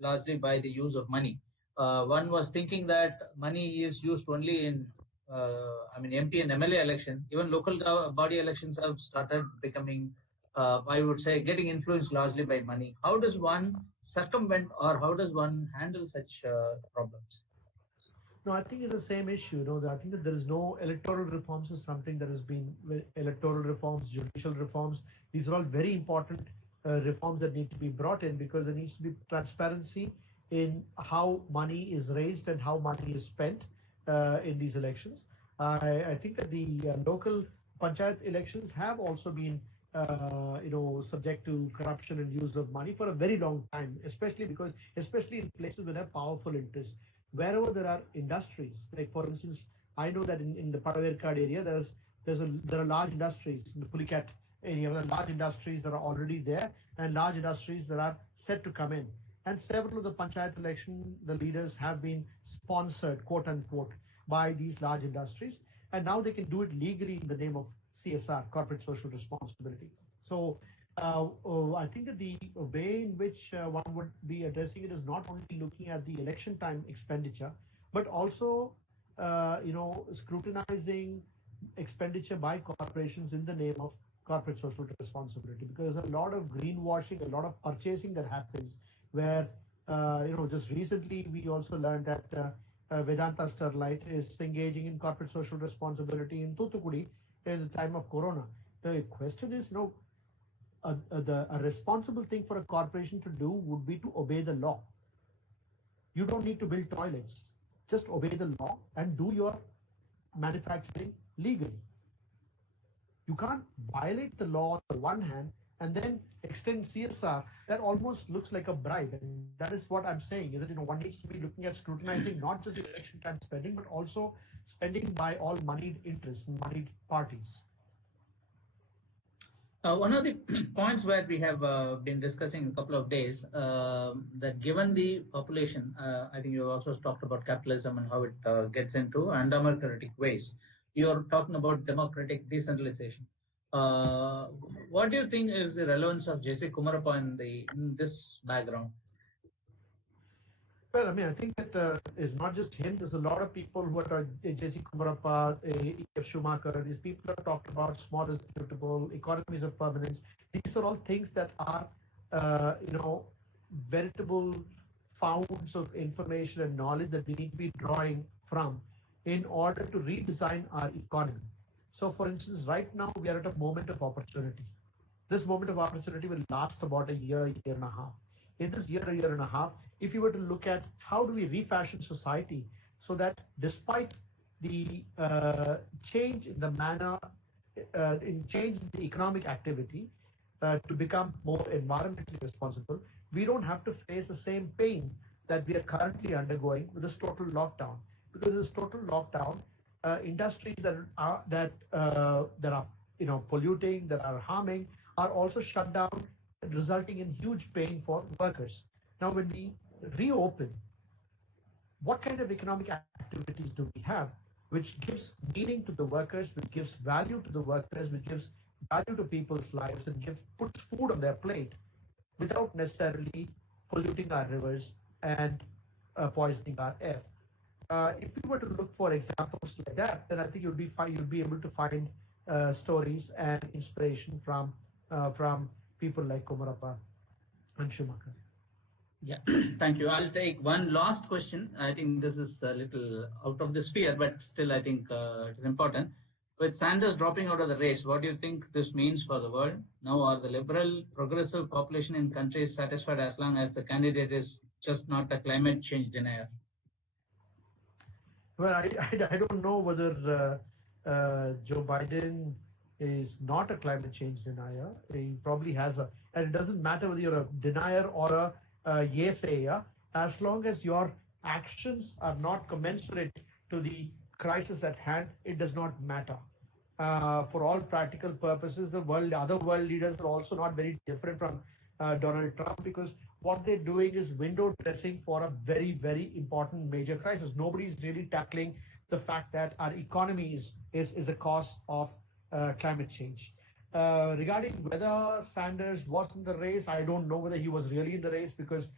largely by the use of money. One was thinking that money is used only in, I mean, MP and MLA election. Even local body elections have started becoming, I would say, getting influenced largely by money. How does one circumvent, or how does one handle such problems? No, I think it's the same issue. I think that there is no electoral reforms is something that has been electoral reforms, judicial reforms. These are all very important reforms that need to be brought in, because there needs to be transparency in how money is raised and how money is spent in these elections. I think that the local panchayat elections have also been subject to corruption and use of money for a very long time, especially in places where there are powerful interests. Wherever there are industries, like for instance, I know that in the Padaverkad area, there are large industries in the Pulicat area. There are large industries that are already there, and large industries that are set to come in. And several of the panchayat election, the leaders have been sponsored, quote unquote, by these large industries, and now they can do it legally in the name of CSR, corporate social responsibility. So I think that the way in which one would be addressing it is not only looking at the election time expenditure, but also scrutinizing expenditure by corporations in the name of corporate social responsibility, because there's a lot of greenwashing, a lot of purchasing that happens where just recently we also learned that Vedanta Sterlite is engaging in corporate social responsibility in Thoothukudi in the time of Corona. The question is, a responsible thing for a corporation to do would be to obey the law. You don't need to build toilets. Just obey the law and do your manufacturing legally. You can't violate the law on the one hand and then extend CSR. That almost looks like a bribe. And that is what I'm saying, is that one needs to be looking at scrutinizing not just the election time spending, but also spending by all moneyed interests and moneyed parties. One of the points where we have been discussing a couple of days, that given the population, I think you also talked about capitalism and how it gets into undemocratic ways. You're talking about democratic decentralization. What do you think is the relevance of J.C. Kumarappa in this background? Well, I mean, I think that it's not just him. There's a lot of people who are J.C. Kumarappa, E.F. Schumacher. These people have talked about small is beautiful, economies of permanence. These are all things that are, veritable fountains of information and knowledge that we need to be drawing from in order to redesign our economy. So, for instance, right now we are at a moment of opportunity. This moment of opportunity will last about a year and a half. In this year and a half, if you were to look at how do we refashion society so that despite the change in the manner, change in the economic activity to become more environmentally responsible, we don't have to face the same pain that we are currently undergoing with this total lockdown. Because this total lockdown, industries that are polluting, that are harming, are also shut down, resulting in huge pain for workers. Now, when we reopen, what kind of economic activities do we have which gives meaning to the workers, which gives value to the workers, which gives value to people's lives, and puts food on their plate without necessarily polluting our rivers and poisoning our air? If we were to look for examples like that, then I think you'll be able to find stories and inspiration from people like Kumarappa and Schumacher. Yeah, thank you. I'll take one last question. I think this is a little out of the sphere, but still I think it is important. With Sanders dropping out of the race, what do you think this means for the world? Now, are the liberal, progressive population in countries satisfied as long as the candidate is just not a climate change denier? Well, I don't know whether Joe Biden is not a climate change denier. He probably has and it doesn't matter whether you're a denier or a yes-sayer, as long as your actions are not commensurate to the crisis at hand, it does not matter. For all practical purposes, other world leaders are also not very different from Donald Trump, because what they're doing is window dressing for a very, very important major crisis. Nobody's really tackling the fact that our economy is a cause of climate change. Regarding whether Sanders was in the race, I don't know whether he was really in the race, because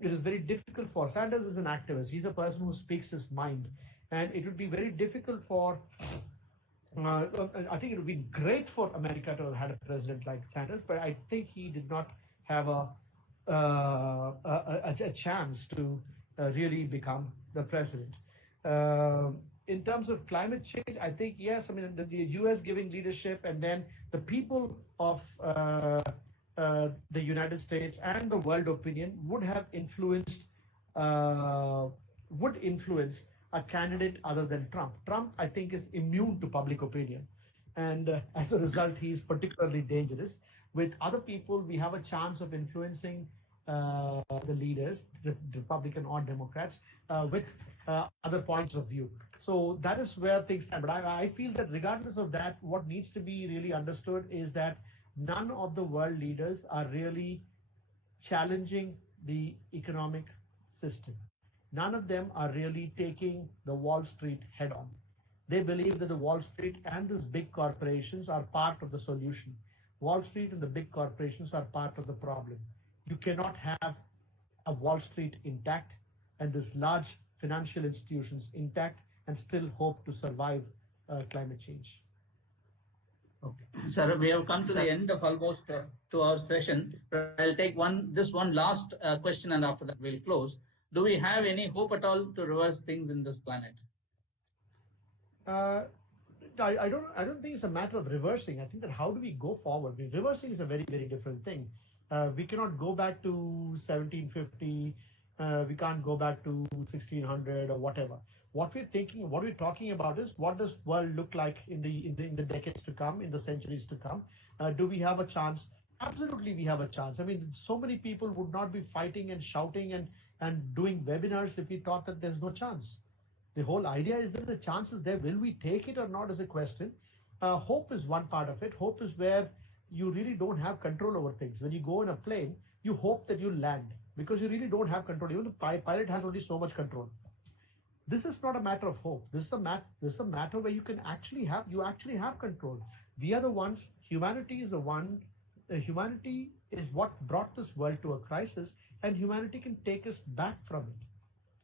it is very difficult for Sanders is an activist. He's a person who speaks his mind, and it would be very difficult for. I think it would be great for America to have had a president like Sanders, but I think he did not have a chance to really become the president. In terms of climate change, I think yes. I mean, the U.S. giving leadership, and then the people of the United States and the world opinion would have would influence a candidate other than Trump. Trump, I think, is immune to public opinion, and as a result, he is particularly dangerous. With other people, we have a chance of influencing the leaders, Republican or Democrats, with other points of view. So that is where things stand. But I feel that regardless of that, what needs to be really understood is that none of the world leaders are really challenging the economic system. None of them are really taking the Wall Street head on. They believe that the Wall Street and these big corporations are part of the solution. Wall Street and the big corporations are part of the problem. You cannot have a Wall Street intact and these large financial institutions intact and still hope to survive climate change. Okay. Sir, we have come to the end of almost 2 hour session. I'll take this one last question, and after that we'll close. Do we have any hope at all to reverse things in this planet? I don't think it's a matter of reversing. I think that how do we go forward? Reversing is a very, very different thing. We cannot go back to 1750. We can't go back to 1600 or whatever. What we're talking about is, what does world look like in the decades to come, in the centuries to come? Do we have a chance? Absolutely, we have a chance. I mean, so many people would not be fighting and shouting and doing webinars if we thought that there's no chance. The whole idea is that the chance is there. Will we take it or not is a question. Hope is one part of it. Hope is where you really don't have control over things. When you go in a plane, you hope that you land, because you really don't have control. Even the pilot has only so much control. This is not a matter of hope. This is a matter where you actually have control. We are the ones. Humanity is the one. Humanity is what brought this world to a crisis, and humanity can take us back from it.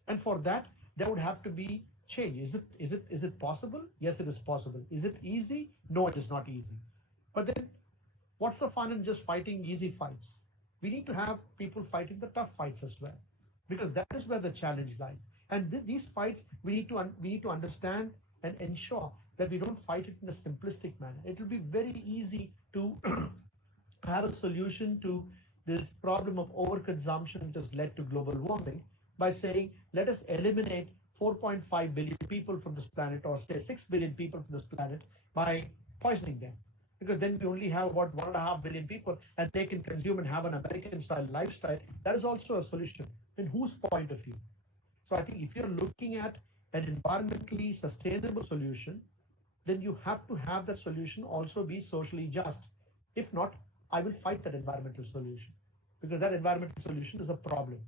And for that, there would have to be change. Is it possible? Yes, it is possible. Is it easy? No, it is not easy. But then, what's the fun in just fighting easy fights? We need to have people fighting the tough fights as well, because that is where the challenge lies. And these fights, we need to understand and ensure that we don't fight it in a simplistic manner. It will be very easy to have a solution to this problem of overconsumption that has led to global warming by saying, let us eliminate 4.5 billion people from this planet, or say 6 billion people from this planet, by poisoning them. Because then we only have about 1.5 billion people, and they can consume and have an American-style lifestyle. That is also a solution. In whose point of view? So I think if you're looking at an environmentally sustainable solution, then you have to have that solution also be socially just. If not, I will fight that environmental solution, because that environmental solution is a problem.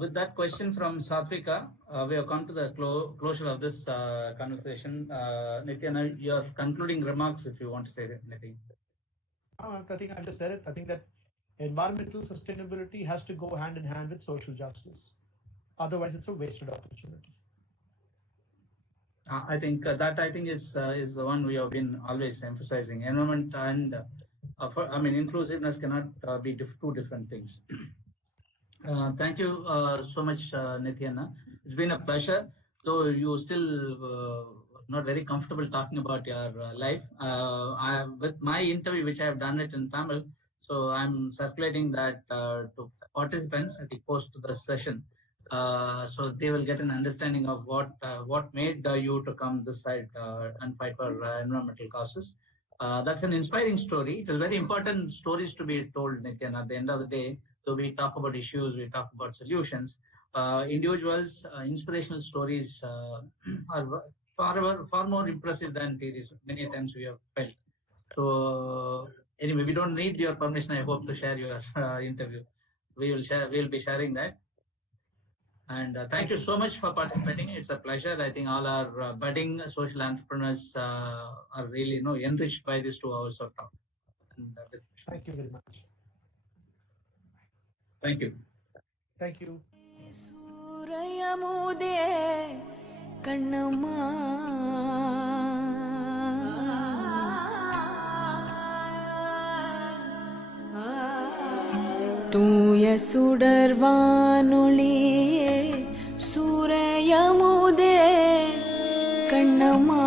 With that question from Satvika, we have come to the closure of this conversation. Nityanand, your concluding remarks, if you want to say anything. I think I just said it. I think that environmental sustainability has to go hand in hand with social justice. Otherwise, it's a wasted opportunity. I think is the one we have been always emphasizing. Environment and inclusiveness cannot be two different things. Thank you so much, Nityanand. It's been a pleasure. Though you still not very comfortable talking about your life. With my interview, which I have done it in Tamil, so I'm circulating that to participants at the post to the session, so they will get an understanding of what made you to come this side and fight for environmental causes. That's an inspiring story. It is very important stories to be told, Nityan. At the end of the day, So we talk about issues, we talk about solutions. Individuals, inspirational stories are far more impressive than theories. Many times we have felt. So anyway, we don't need your permission. I hope to share your interview. We will be sharing that. And thank you so much for participating. It's a pleasure. I think all our budding social entrepreneurs are really enriched by these 2 hours of talk and discussion. Thank you very much. Thank you. Thank you. சூரையமுதே Kannamma தூய சுடர்வானொளியே சூரையமுதே கண்ணம்மா